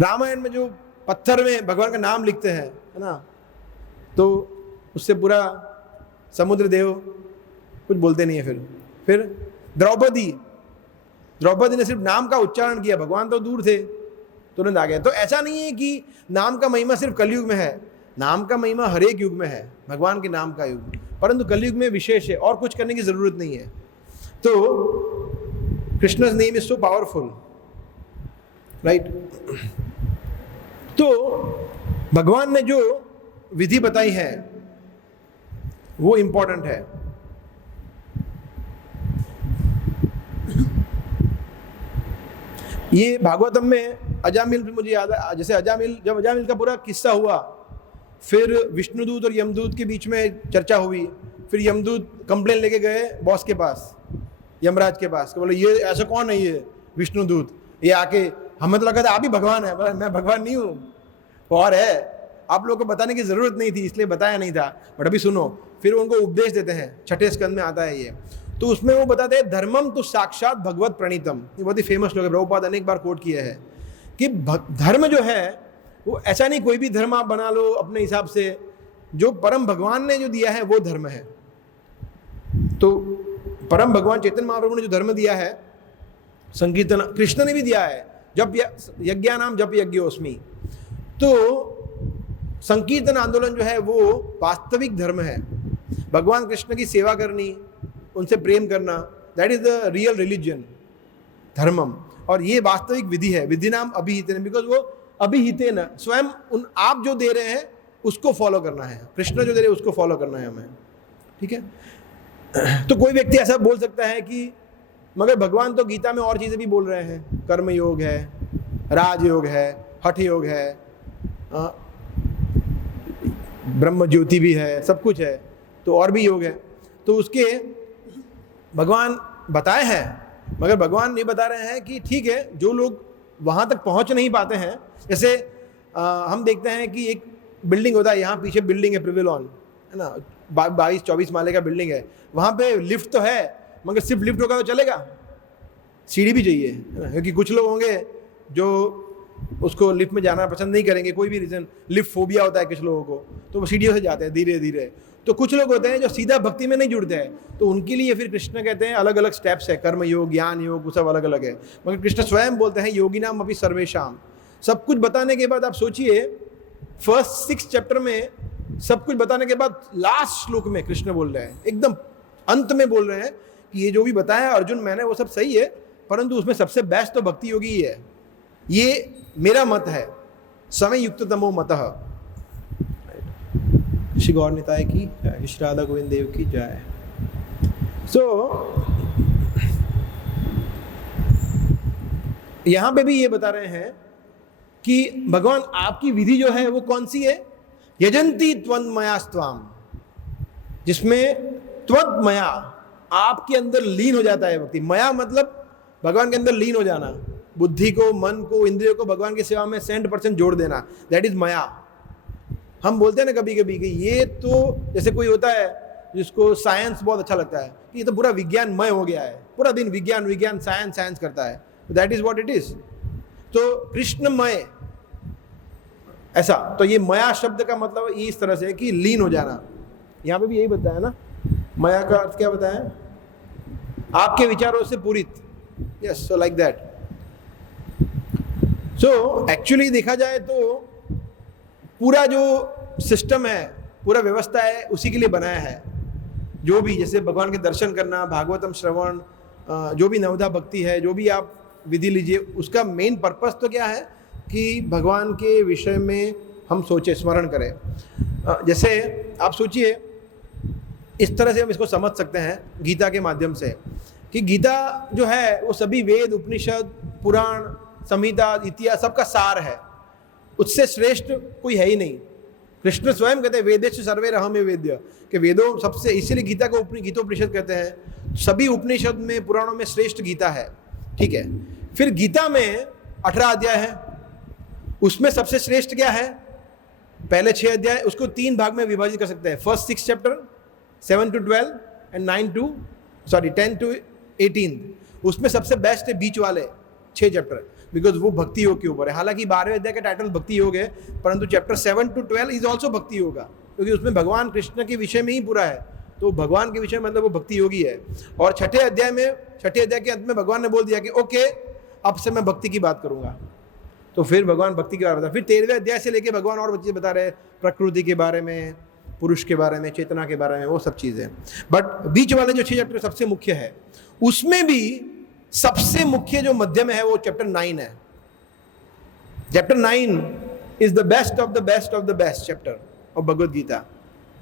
रामायण में जो पत्थर में भगवान का नाम लिखते हैं, है ना, तो उससे पूरा समुद्र देव कुछ बोलते नहीं है। फिर द्रौपदी ने सिर्फ नाम का उच्चारण किया, भगवान तो दूर थे, तुरंत आ गया। तो ऐसा नहीं है कि नाम का महिमा सिर्फ कलयुग में है, नाम का महिमा हर एक युग में है, भगवान के नाम का युग, परंतु कलयुग में विशेष है और कुछ करने की जरूरत नहीं है। तो Krishna's name is so powerful, right. तो भगवान ने जो विधि बताई है वो इंपॉर्टेंट है। ये भागवतम में अजामिल भी मुझे याद है, जैसे जब अजामिल का पूरा किस्सा हुआ, फिर विष्णुदूत और यमदूत के बीच में चर्चा हुई, फिर यमदूत कंप्लेन लेके गए बॉस के पास, यमराज के पास, बोले ये ऐसा कौन है ये विष्णुदूत, ये आके हमें तो लगा था आप ही भगवान है। मैं भगवान नहीं हूँ, और है, आप लोगों को बताने की जरूरत नहीं थी इसलिए बताया नहीं था, बट अभी सुनो। फिर उनको उपदेश देते हैं, 6ठे स्कंद में आता है ये, तो उसमें वो बताते हैं धर्मम तो साक्षात भगवत प्रणीतम। ये बहुत ही फेमस लोग है, प्रभुपाद अनेक बार कोट किया है कि धर्म जो है वो ऐसा नहीं कोई भी धर्म आप बना लो अपने हिसाब से, जो परम भगवान ने जो दिया है वो धर्म है। तो परम भगवान चैतन्य महाप्रभु ने जो धर्म दिया है, संकीर्तन कृष्ण ने भी दिया है, जप यज्ञानाम जप यज्ञोस्मि। तो संकीर्तन आंदोलन जो है वो वास्तविक धर्म है, भगवान कृष्ण की सेवा करनी, उनसे प्रेम करना, that is the real religion, धर्मम। और ये वास्तविक विधि है, विधि नाम अभिहितेन, बिकॉज वो अभिहितेन, स्वयं उन आप जो दे रहे हैं उसको फॉलो करना है, कृष्ण जो दे रहे हैं उसको फॉलो करना है हमें, ठीक है। तो कोई व्यक्ति ऐसा बोल सकता है कि मगर भगवान तो गीता में और चीज़ें भी बोल रहे हैं, कर्म योग है, राजयोग है, हठ योग है, ब्रह्म ज्योति भी है, सब कुछ है, तो और भी योग है, तो उसके भगवान बताए हैं। मगर भगवान ये बता रहे हैं कि ठीक है, जो लोग वहाँ तक पहुँच नहीं पाते हैं, जैसे हम देखते हैं कि एक बिल्डिंग होता है, यहाँ पीछे बिल्डिंग है प्रिविलॉन, है ना, 22-24 माले का बिल्डिंग है, वहाँ पे लिफ्ट तो है, मगर सिर्फ लिफ्ट होगा तो चलेगा, सीढ़ी भी चाहिए, है ना, क्योंकि कुछ लोग होंगे जो उसको लिफ्ट में जाना पसंद नहीं करेंगे, कोई भी रीज़न, लिफ्ट फोबिया होता है कुछ लोगों को, तो वो सीढ़ियों से जाते हैं धीरे धीरे। तो कुछ लोग होते हैं जो सीधा भक्ति में नहीं जुड़ते हैं, तो उनके लिए फिर कृष्ण कहते हैं अलग अलग स्टेप्स है, कर्म योग, ज्ञान योग, वो सब अलग अलग है। मगर कृष्ण स्वयं बोलते हैं योगी नाम अभी सर्वेशाम। सब कुछ बताने के बाद आप सोचिए, फर्स्ट 6 चैप्टर में सब कुछ बताने के बाद लास्ट श्लोक में कृष्ण बोल रहे हैं, एकदम अंत में बोल रहे हैं कि ये जो भी बताया अर्जुन मैंने वो सब सही है, परंतु उसमें सबसे बेस्ट तो भक्ति योगी ही है, ये मेरा मत है, समय युक्त तमो मतः। श्री गौर निताय की जय, श्री राधा गोविंद देव की जय। सो यहाँ पे भी ये बता रहे हैं कि भगवान आपकी विधि जो है वो कौन सी है, यजंती त्वन्मयास्त्वाम, जिसमें त्वन्मया आपके अंदर लीन हो जाता है भक्ति। मया मतलब भगवान के अंदर लीन हो जाना, बुद्धि को, मन को, इंद्रियों को भगवान की सेवा में 100% जोड़ देना, दैट इज मया। हम बोलते हैं ना कभी कभी कि ये तो, जैसे कोई होता है जिसको साइंस बहुत अच्छा लगता है कि ये तो पूरा विज्ञानमय हो गया है, पूरा दिन विज्ञान विज्ञान साइंस साइंस करता है, that is what it is. तो कृष्णमय ऐसा, तो ये मया शब्द का मतलब इस तरह से कि लीन हो जाना। यहाँ पे भी यही बताया ना, मया का अर्थ क्या बताया, आपके विचारों से पूरित, yes, so like that. So actually देखा जाए तो पूरा जो सिस्टम है, पूरा व्यवस्था है, उसी के लिए बनाया है। जो भी जैसे भगवान के दर्शन करना, भागवतम श्रवण, जो भी नवधा भक्ति है, जो भी आप विधि लीजिए, उसका मेन पर्पस तो क्या है कि भगवान के विषय में हम सोचें, स्मरण करें। जैसे आप सोचिए, इस तरह से हम इसको समझ सकते हैं गीता के माध्यम से कि गीता जो है वो सभी वेद, उपनिषद, पुराण, संहिता, इतिहास सबका सार है, उससे श्रेष्ठ कोई है ही नहीं। कृष्ण स्वयं कहते हैं वेदेषु सर्वैरहमेव वेद्य, कि वेदों सबसे, इसीलिए गीता को गीतोपनिषद कहते हैं। सभी उपनिषद में, पुराणों में श्रेष्ठ गीता है, ठीक है। फिर गीता में 18 अध्याय है, उसमें सबसे श्रेष्ठ क्या है, पहले 6 अध्याय, उसको 3 भाग में विभाजित कर सकते हैं, first 6 chapter 7 to 12 and 10 to 18। उसमें सबसे बेस्ट है बीच वाले 6 चैप्टर, बिकॉज वो भक्ति योग के ऊपर है। हालांकि 12वें अध्याय का टाइटल भक्ति योग है, परंतु चैप्टर 7 to 12 इज ऑल्सो भक्ति योग, क्योंकि उसमें भगवान कृष्ण के विषय में ही पूरा है, तो भगवान के विषय में मतलब वो भक्ति योगी है। और 6ठे अध्याय के अंत में भगवान ने बोल दिया कि ओके, अब से मैं भक्ति की बात करूंगा, तो फिर भगवान भक्ति के बारे में बता। फिर 13वें अध्याय से लेके भगवान और चीज़ें बता रहे, प्रकृति के बारे में, पुरुष के बारे में, चेतना के बारे में, वो सब चीज़ें। बट बीच वाले जो 6 चैप्टर सबसे मुख्य है, उसमें भी सबसे मुख्य जो मध्य में है वो चैप्टर 9 है। Chapter 9 is the best of the best of the best chapter of Bhagavad Gita.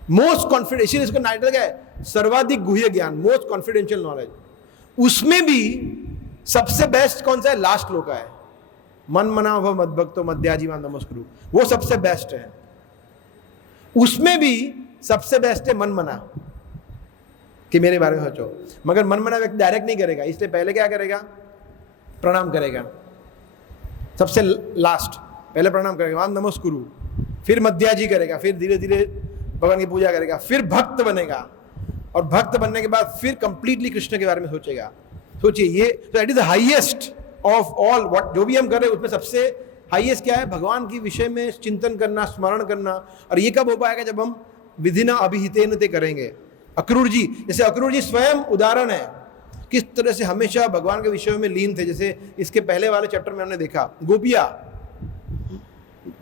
Most confident, इसीलिए इसका टाइटल क्या है, सर्वाधिक गुह्य ज्ञान, मोस्ट कॉन्फिडेंशियल नॉलेज। उसमें भी सबसे बेस्ट कौन सा है, लास्ट श्लोक है, मन मना भव मद्भक्तो मध्याजीवा नमस्कुरु, वो सबसे बेस्ट है। उसमें भी सबसे बेस्ट है मन मना, कि मेरे बारे में सोचो। मगर मन मना व्यक्ति डायरेक्ट नहीं करेगा, इसलिए पहले क्या करेगा, प्रणाम करेगा। सबसे लास्ट पहले प्रणाम करेगा, वाम नमस्कुरु, फिर मध्याजी करेगा, फिर धीरे धीरे भगवान की पूजा करेगा, फिर भक्त बनेगा, और भक्त बनने के बाद फिर कंप्लीटली कृष्ण के बारे में सोचेगा। सोचिए, ये तो that is the highest of all. What जो भी हम कर रहे हैं उसमें सबसे हाईएस्ट क्या है, भगवान की विषय में चिंतन करना, स्मरण करना। और ये कब हो पाएगा, जब हम विधिना अभिहितेन ते करेंगे। अक्रूर जी, जैसे अक्रूर जी स्वयं उदाहरण है किस तरह से हमेशा भगवान के विषयों में लीन थे। जैसे इसके पहले वाले चैप्टर में हमने देखा गोपिया,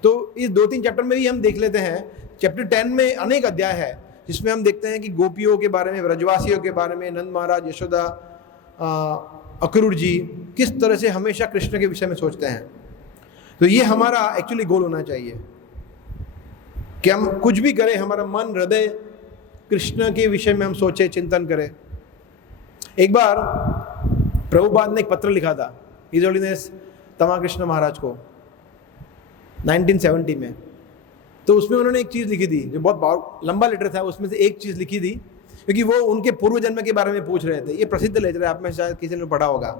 तो इस 2-3 चैप्टर में भी हम देख लेते हैं। चैप्टर 10 में अनेक अध्याय है जिसमें हम देखते हैं कि गोपियों के बारे में, ब्रजवासियों के बारे में, नंद महाराज, यशोदा, अक्रूर जी किस तरह से हमेशा कृष्ण के विषय में सोचते हैं। तो ये हमारा एक्चुअली गोल होना चाहिए कि हम कुछ भी करें, हमारा मन, हृदय कृष्ण के विषय में हम सोचे, चिंतन करें। एक बार प्रभुपाद ने एक पत्र लिखा था हिज होलीनेस तमाकृष्ण महाराज को 1970 में। तो उसमें उन्होंने एक चीज़ लिखी थी जो बहुत लंबा लेटर था। उसमें से एक चीज़ लिखी थी क्योंकि वो उनके पूर्व जन्म के बारे में पूछ रहे थे। ये प्रसिद्ध लेटर है, आप में शायद किसी ने पढ़ा होगा।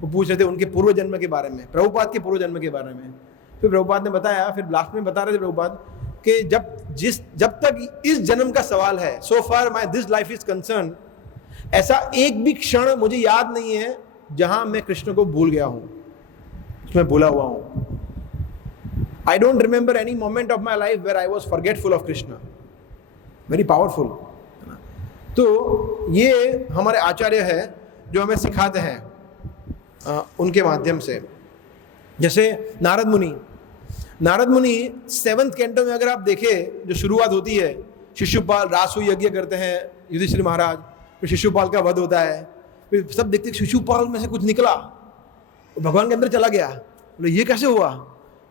वो पूछ रहे थे उनके पूर्व जन्म के बारे में, प्रभुपाद के पूर्व जन्म के बारे में। फिर प्रभुपाद ने बताया, फिर लास्ट में बता रहे थे प्रभुपाद कि जब तक इस जन्म का सवाल है, so far my this life is concern, ऐसा एक भी क्षण मुझे याद नहीं है जहां मैं कृष्ण को भूल गया हूं, उसमें भूला हुआ हूं। I don't remember any moment of my life where I was forgetful of Krishna. Very powerful. तो ये हमारे आचार्य है जो हमें सिखाते हैं उनके माध्यम से। जैसे नारद मुनि 7th कैंटो में अगर आप देखें, जो शुरुआत होती है, शिशुपाल रासु यज्ञ करते हैं युधिष्ठिर महाराज, फिर शिशुपाल का वध होता है, फिर सब देखते शिशुपाल में से कुछ निकला, भगवान के अंदर चला गया, बोले ये कैसे हुआ।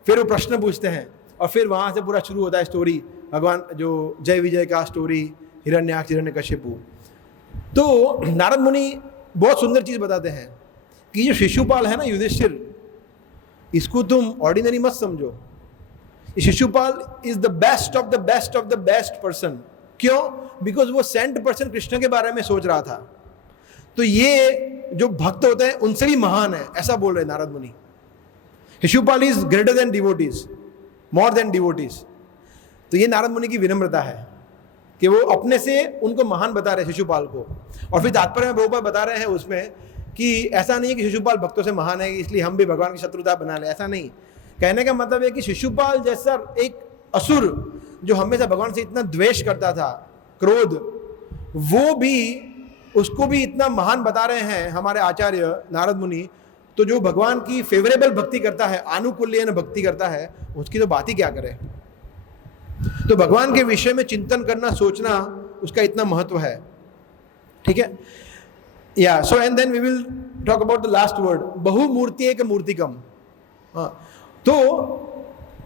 फिर वो प्रश्न पूछते हैं और फिर वहाँ से पूरा शुरू होता है स्टोरी, भगवान जो जय विजय का स्टोरी, हिरण्याक्ष, हिरण्यकशिपु। तो नारद मुनि बहुत सुंदर चीज़ बताते हैं कि जो शिशुपाल है ना युधिष्ठिर, इसको तुम ऑर्डिनरी मत समझो। Shishupal is the best of the best of the best person. क्यों? बिकॉज वो सेंट पर्सन कृष्ण के बारे में सोच रहा था। तो ये जो भक्त होते हैं उनसे भी महान है, ऐसा बोल रहे नारद मुनि। Shishupal is greater than devotees, more than devotees. तो ये नारद मुनि की विनम्रता है कि वो अपने से उनको महान बता रहे शिशुपाल को। और फिर तात्पर्य में प्रभुपाद बता रहे हैं उसमें कि ऐसा नहीं है कि शिशुपाल भक्तों से महान है इसलिए हम भी भगवान की शत्रुता बना ले, ऐसा नहीं। कहने का मतलब है कि शिशुपाल जैसा एक असुर जो हमेशा भगवान से इतना द्वेष करता था, क्रोध, वो भी, उसको भी इतना महान बता रहे हैं हमारे आचार्य नारद मुनि। तो जो भगवान की फेवरेबल भक्ति करता है, आनुकूल्यन भक्ति करता है, उसकी तो बात ही क्या करें। तो भगवान के विषय में चिंतन करना, सोचना, उसका इतना महत्व है। ठीक है, या so and then we will talk about the last word, बहुमूर्ति एक मूर्तिकम। तो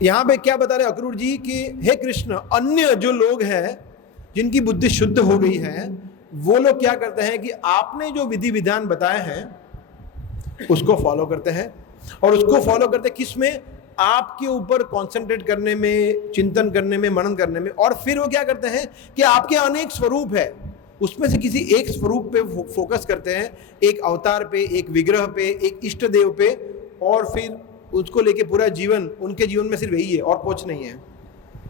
यहाँ पे क्या बता रहे अक्रूर जी कि हे कृष्ण, अन्य जो लोग हैं जिनकी बुद्धि शुद्ध हो गई है, वो लोग क्या करते हैं कि आपने जो विधि विधान बताए हैं उसको फॉलो करते हैं। और उसको फॉलो करते किस में? आपके ऊपर कंसंट्रेट करने में, चिंतन करने में, मनन करने में। और फिर वो क्या करते हैं कि आपके अनेक स्वरूप है, उसमें से किसी एक स्वरूप पे फोकस करते हैं, एक अवतार पे, एक विग्रह पे, एक इष्ट देव पे, और फिर उसको लेके पूरा जीवन, उनके जीवन में सिर्फ यही है और कुछ नहीं है,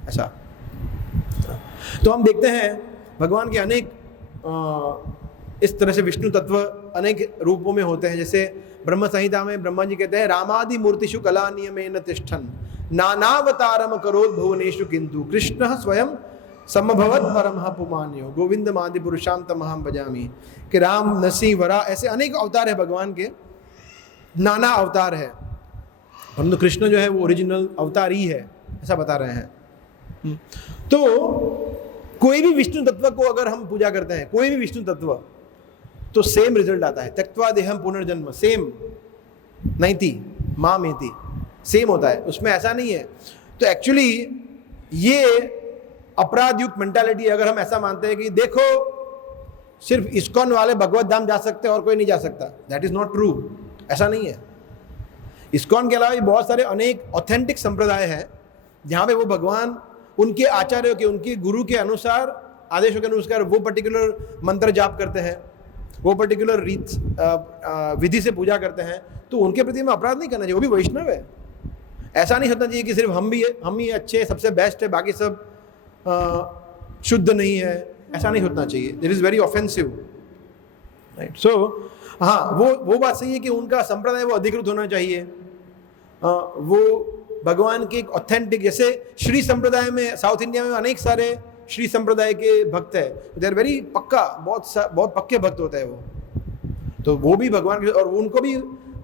ऐसा। तो हम देखते हैं भगवान के अनेक इस तरह से विष्णु तत्व अनेक रूपों में होते हैं। जैसे ब्रह्म संहिता में ब्रह्मा जी कहते हैं, रामादि मूर्तिषु कला नियमेन तिष्ठन् नानावतारम करोद भुवनेषु किंतु कृष्ण स्वयं समभवत परमः पुमान्यो गोविंदमादि पुरुषां तमहं भजामि। कि राम, नरसिंह, वरा, ऐसे अनेक अवतार है भगवान के, नाना अवतार है, परंतु कृष्ण जो है वो ओरिजिनल अवतार ही है, ऐसा बता रहे हैं। तो कोई भी विष्णु तत्व को अगर हम पूजा करते हैं, कोई भी विष्णु तत्व, तो सेम रिजल्ट आता है। त्यक्त्वा देहम पुनर्जन्म, सेम नैति मां मेति, सेम होता है, उसमें ऐसा नहीं है। तो एक्चुअली ये अपराध युक्त मेंटालिटी, अगर हम ऐसा मानते हैं कि देखो सिर्फ इस्कॉन वाले भगवत धाम जा सकते हैं और कोई नहीं जा सकता, दैट इज नॉट ट्रू। ऐसा नहीं है। इस्कॉन के अलावा भी बहुत सारे अनेक ऑथेंटिक संप्रदाय हैं जहाँ पे वो भगवान उनके आचार्यों के, उनके गुरु के अनुसार, आदेशों के अनुसार वो पर्टिकुलर मंत्र जाप करते हैं, वो पर्टिकुलर विधि से पूजा करते हैं। तो उनके प्रति हमें अपराध नहीं करना चाहिए, वो भी वैष्णव है। ऐसा नहीं होना चाहिए कि सिर्फ हम ही अच्छे, सबसे बेस्ट है, बाकी सब शुद्ध नहीं है, ऐसा नहीं होना चाहिए। This is very offensive, right. So हाँ, वो बात सही है कि उनका संप्रदाय वो अधिकृत होना चाहिए, वो भगवान के एक ऑथेंटिक, जैसे श्री संप्रदाय में, साउथ इंडिया में अनेक सारे श्री संप्रदाय के भक्त है, दे आर वेरी पक्का, बहुत पक्के भक्त होते हैं वो। तो वो भी भगवान के, और उनको भी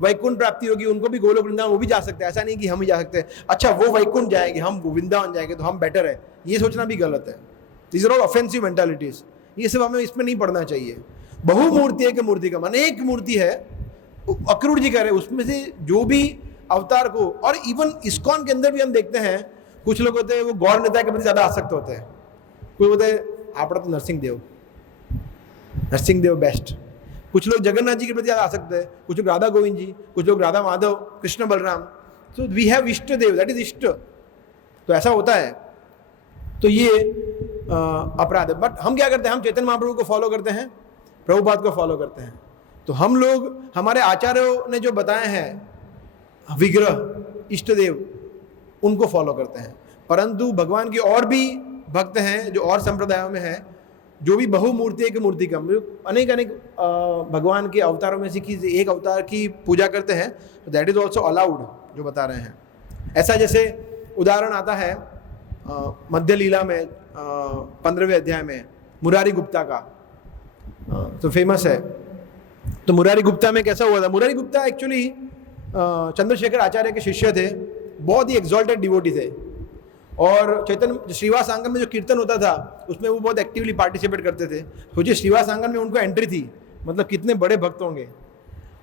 वैकुंठ प्राप्ति होगी, उनको भी गोलोक वृंदावन वो भी जा सकते हैं। ऐसा नहीं कि हम ही जा सकते हैं, अच्छा वो वैकुंठ जाएंगे, हम वृंदावन जाएंगे तो हम बेटर है, ये सोचना भी गलत है। This are all offensive mentalities, ये सब हमें इसमें नहीं पढ़ना चाहिए। बहुमूर्ति है कि मूर्ति का, अनेक मूर्ति है, अक्रूर जी कह रहे हैं उसमें से जो भी अवतार को, और इवन इस्कॉन के अंदर भी हम देखते हैं कुछ लोग होते हैं वो गौर नेता के प्रति ज्यादा आसक्त होते हैं। कोई बोलते हैं आपड़ा तो नरसिंह देव बेस्ट, कुछ लोग जगन्नाथ जी के प्रति ज्यादा आसक्त है, कुछ लोग राधा गोविंद जी, कुछ लोग राधा माधव, कृष्ण बलराम। तो वी हैव इष्ट देव, दैट इज इष्ट। तो ऐसा होता है, तो ये अपराध है। बट हम क्या करते हैं, हम चैतन्य महाप्रभु को फॉलो करते हैं, प्रभुपाद को फॉलो करते हैं। तो हम लोग, हमारे आचार्यों ने जो बताए हैं विग्रह, इष्ट देव, उनको फॉलो करते हैं। परंतु भगवान के और भी भक्त हैं जो और संप्रदायों में हैं, जो भी बहुमूर्ति एक मूर्ति का, अनेक भगवान के अवतारों में से किसी एक अवतार की पूजा करते हैं, तो दैट इज ऑल्सो अलाउड, जो बता रहे हैं। ऐसा जैसे उदाहरण आता है मध्य लीला में 15वें अध्याय में मुरारी गुप्ता का, तो फेमस है। तो मुरारी गुप्ता में कैसा हुआ था, मुरारी गुप्ता एक्चुअली चंद्रशेखर आचार्य के शिष्य थे, बहुत ही एक्सॉल्टेड डिवोटी थे, और चैतन्य श्रीवास आंगन में जो कीर्तन होता था उसमें वो बहुत एक्टिवली पार्टिसिपेट करते थे। सोचिए श्रीवास आंगन में उनको एंट्री थी, मतलब कितने बड़े भक्त होंगे।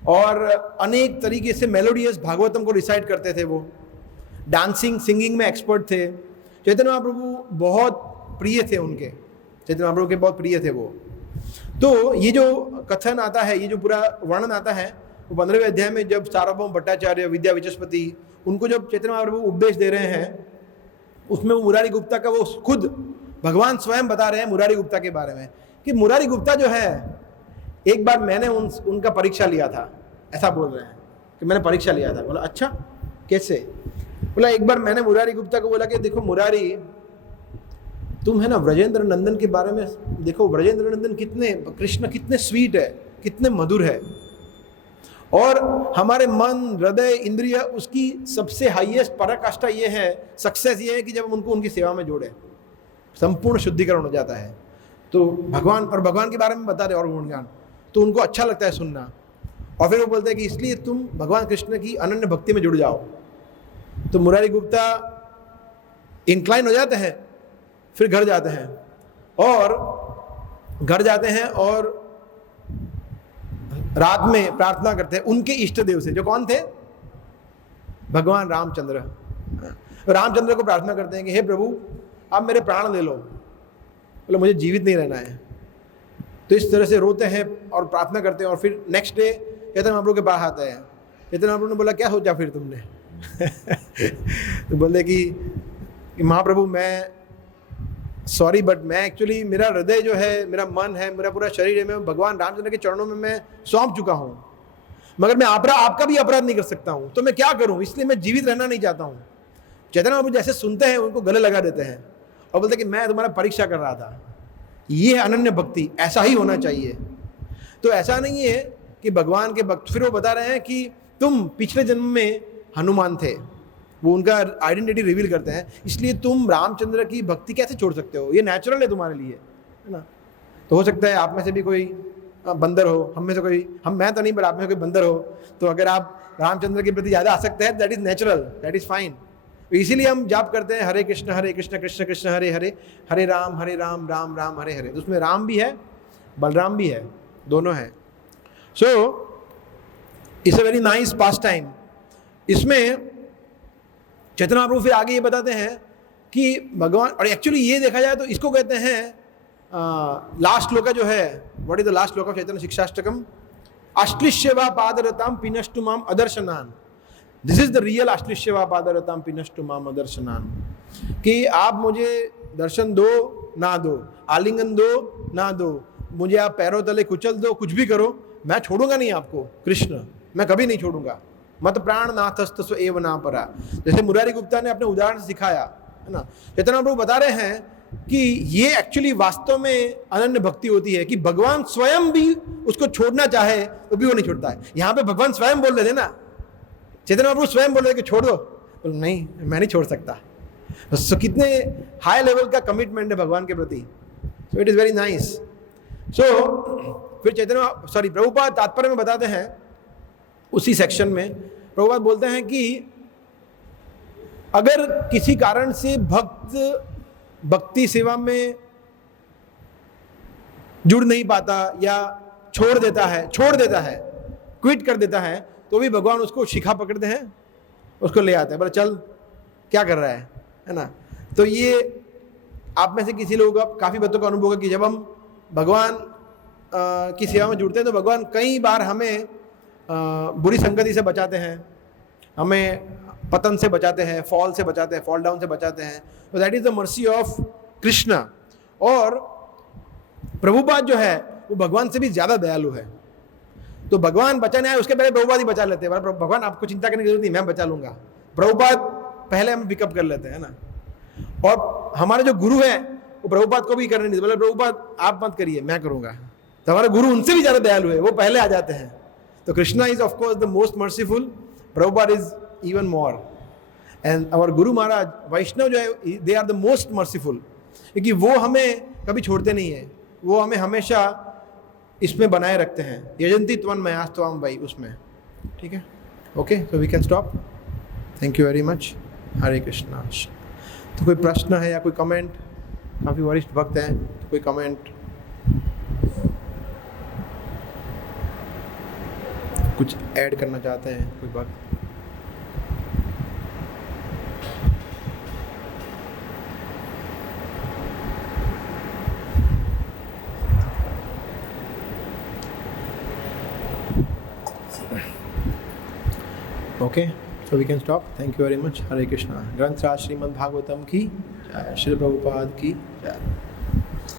और अनेक तरीके से मेलोडियस भागवतम को रिसाइट करते थे वो, डांसिंग सिंगिंग में एक्सपर्ट थे। चैतन्य महाप्रभु बहुत प्रिय थे उनके, चैतन्य महाप्रभु के बहुत प्रिय थे वो। तो ये जो कथन आता है, ये जो पूरा वर्णन आता है, वो 15वें अध्याय में जब सार्वभौम भट्टाचार्य, विद्या विचस्पति, उनको जब चैतन्य महाप्रभु उपदेश दे रहे हैं, उसमें वो मुरारी गुप्ता का, वो खुद भगवान स्वयं बता रहे हैं मुरारी गुप्ता के बारे में कि मुरारी गुप्ता जो है, एक बार मैंने उनका परीक्षा लिया था, ऐसा बोल रहे हैं कि मैंने परीक्षा लिया था। बोला अच्छा कैसे? बोला एक बार मैंने मुरारी गुप्ता को बोला कि देखो मुरारी, तुम है ना ब्रजेंद्र नंदन के बारे में देखो, ब्रजेंद्र नंदन कितने, कृष्ण कितने स्वीट है, कितने मधुर है, और हमारे मन, हृदय, इंद्रिय, उसकी सबसे हाईएस्ट पराकाष्ठा ये है, सक्सेस ये है कि जब हम उनको उनकी सेवा में जोड़े, संपूर्ण शुद्धिकरण हो जाता है। तो भगवान, और भगवान के बारे में बता रहे और गुणगान, तो उनको अच्छा लगता है सुनना। और फिर वो बोलते हैं कि इसलिए तुम भगवान कृष्ण की अनन्य भक्ति में जुड़ जाओ। तो मुरारी गुप्ता इंक्लाइन हो जाते हैं, फिर घर जाते हैं, और रात में प्रार्थना करते हैं उनके इष्ट देव से, जो कौन थे? भगवान रामचंद्र। रामचंद्र को प्रार्थना करते हैं कि हे प्रभु आप मेरे प्राण ले लो, बोले मुझे जीवित नहीं रहना है। तो इस तरह से रोते हैं और प्रार्थना करते हैं। और फिर नेक्स्ट डे चैतन्य महाप्रभु के पास आते हैं। चैतन्य महाप्रभु ने बोला क्या सोचा फिर तुमने? तो बोले कि महाप्रभु मैं सॉरी, बट मैं एक्चुअली, मेरा हृदय जो है, मेरा मन है, मेरा पूरा शरीर है, मैं भगवान रामचंद्र के चरणों में मैं सौंप चुका हूँ, मगर मैं आपका भी अपराध नहीं कर सकता हूँ, तो मैं क्या करूँ, इसलिए मैं जीवित रहना नहीं चाहता हूँ। चैतन्य महाप्रभु जैसे सुनते हैं उनको गले लगा देते हैं और बोलते कि मैं तुम्हारा परीक्षा कर रहा था। ये है अनन्य भक्ति, ऐसा ही होना चाहिए। तो ऐसा नहीं है कि भगवान के भक्त, फिर वो बता रहे हैं कि तुम पिछले जन्म में हनुमान थे, वो उनका आइडेंटिटी रिवील करते हैं, इसलिए तुम रामचंद्र की भक्ति कैसे छोड़ सकते हो, ये नेचुरल है तुम्हारे लिए, है ना। तो हो सकता है आप में से भी कोई बंदर हो, हम में से कोई, मैं तो नहीं, बट आप में से कोई बंदर हो, तो अगर आप रामचंद्र के प्रति ज़्यादा आसक्त है, that is natural, that is fine. इसीलिए हम जाप करते हैं हरे कृष्ण कृष्ण कृष्ण हरे हरे, हरे राम राम राम हरे हरे। तो उसमें राम भी है, बलराम भी है, दोनों हैं। So it's a very nice pass time. इसमें चैतन्य महाप्रभु फिर आगे ये बताते हैं कि भगवान, और एक्चुअली ये देखा जाए तो इसको कहते हैं लास्ट श्लोका जो है, व्हाट इज द लास्ट श्लोक ऑफ चैतन्य शिक्षाष्टकम? अश्लिष्य वा पादरताम पिनष्टु माम अदर्शनान। दिस इज द रियल आश्लिष्यवा पादरताम पिनष्टु माम दर्शनान, कि आप मुझे दर्शन दो ना दो, आलिंगन दो ना दो, मुझे आप पैरों तले कुचल दो, कुछ भी करो, मैं छोड़ूंगा नहीं आपको कृष्ण, मैं कभी नहीं छोड़ूंगा। मत प्राण नाथस्त स्व एव ना परा, जैसे मुरारी गुप्ता ने अपने उदाहरण से सिखाया है ना। चैतन्य प्रभु बता रहे हैं कि ये एक्चुअली वास्तव में अनन्य भक्ति होती है, कि भगवान स्वयं भी उसको छोड़ना चाहे तो भी वो नहीं छोड़ता है। यहाँ पे भगवान स्वयं बोल रहे थे ना, चैतन्य प्रभु स्वयं बोल रहे थे कि छोड़ दो, नहीं मैं नहीं छोड़ सकता। सो कितने हाई लेवल का कमिटमेंट है भगवान के प्रति। So it is very nice. So फिर प्रभुपाद तात्पर्य में बताते हैं, उसी सेक्शन में प्रभुपाद बोलते हैं कि अगर किसी कारण से भक्त भक्ति सेवा में जुड़ नहीं पाता या छोड़ देता है, क्विट कर देता है, तो भी भगवान उसको शिखा पकड़ते हैं, उसको ले आते हैं, बोले चल क्या कर रहा है ना। तो ये आप में से किसी लोगों का, काफ़ी बच्चों का अनुभव है कि जब हम भगवान की सेवा में जुड़ते हैं तो भगवान कई बार हमें बुरी संगति से बचाते हैं, हमें पतन से बचाते हैं, फॉल से बचाते हैं, फॉल डाउन से बचाते हैं। तो that is the mercy of Krishna. और प्रभुपाद जो है वो भगवान से भी ज़्यादा दयालु है। तो भगवान बचाने आए उसके पहले प्रभुपाद ही बचा लेते हैं, भगवान आपको चिंता करने की जरूरत नहीं, मैं बचा लूंगा। प्रभुपाद पहले हम पिकअप कर लेते हैं ना। और हमारे जो गुरु है वो प्रभुपाद को भी करने नहीं, बोले प्रभुपाद आप मत करिए, मैं करूंगा। तो हमारे गुरु उनसे भी ज़्यादा दयालु है, वो पहले आ जाते हैं। तो Krishna is of course the most merciful, Prabhupada is even more, and our guru Maharaj Vaishnava जो है they are the most merciful, क्योंकि वो हमें कभी छोड़ते नहीं है, वो हमें हमेशा इसमें बनाए रखते हैं। यजंती त्वन मयास्त्वाम वही उसमें, ठीक है। Okay, so we can stop. Thank you very much. Hare Krishna. तो कोई प्रश्न है या कोई कमेंट? काफ़ी वरिष्ठ भक्त हैं, तो कोई कमेंट, कुछ ऐड करना चाहते हैं कोई बात? Okay, so we can stop. Thank you very much. Hare Krishna. ग्रंथ राज श्रीमद् भागवतम की जय, श्री प्रभुपाद की जय।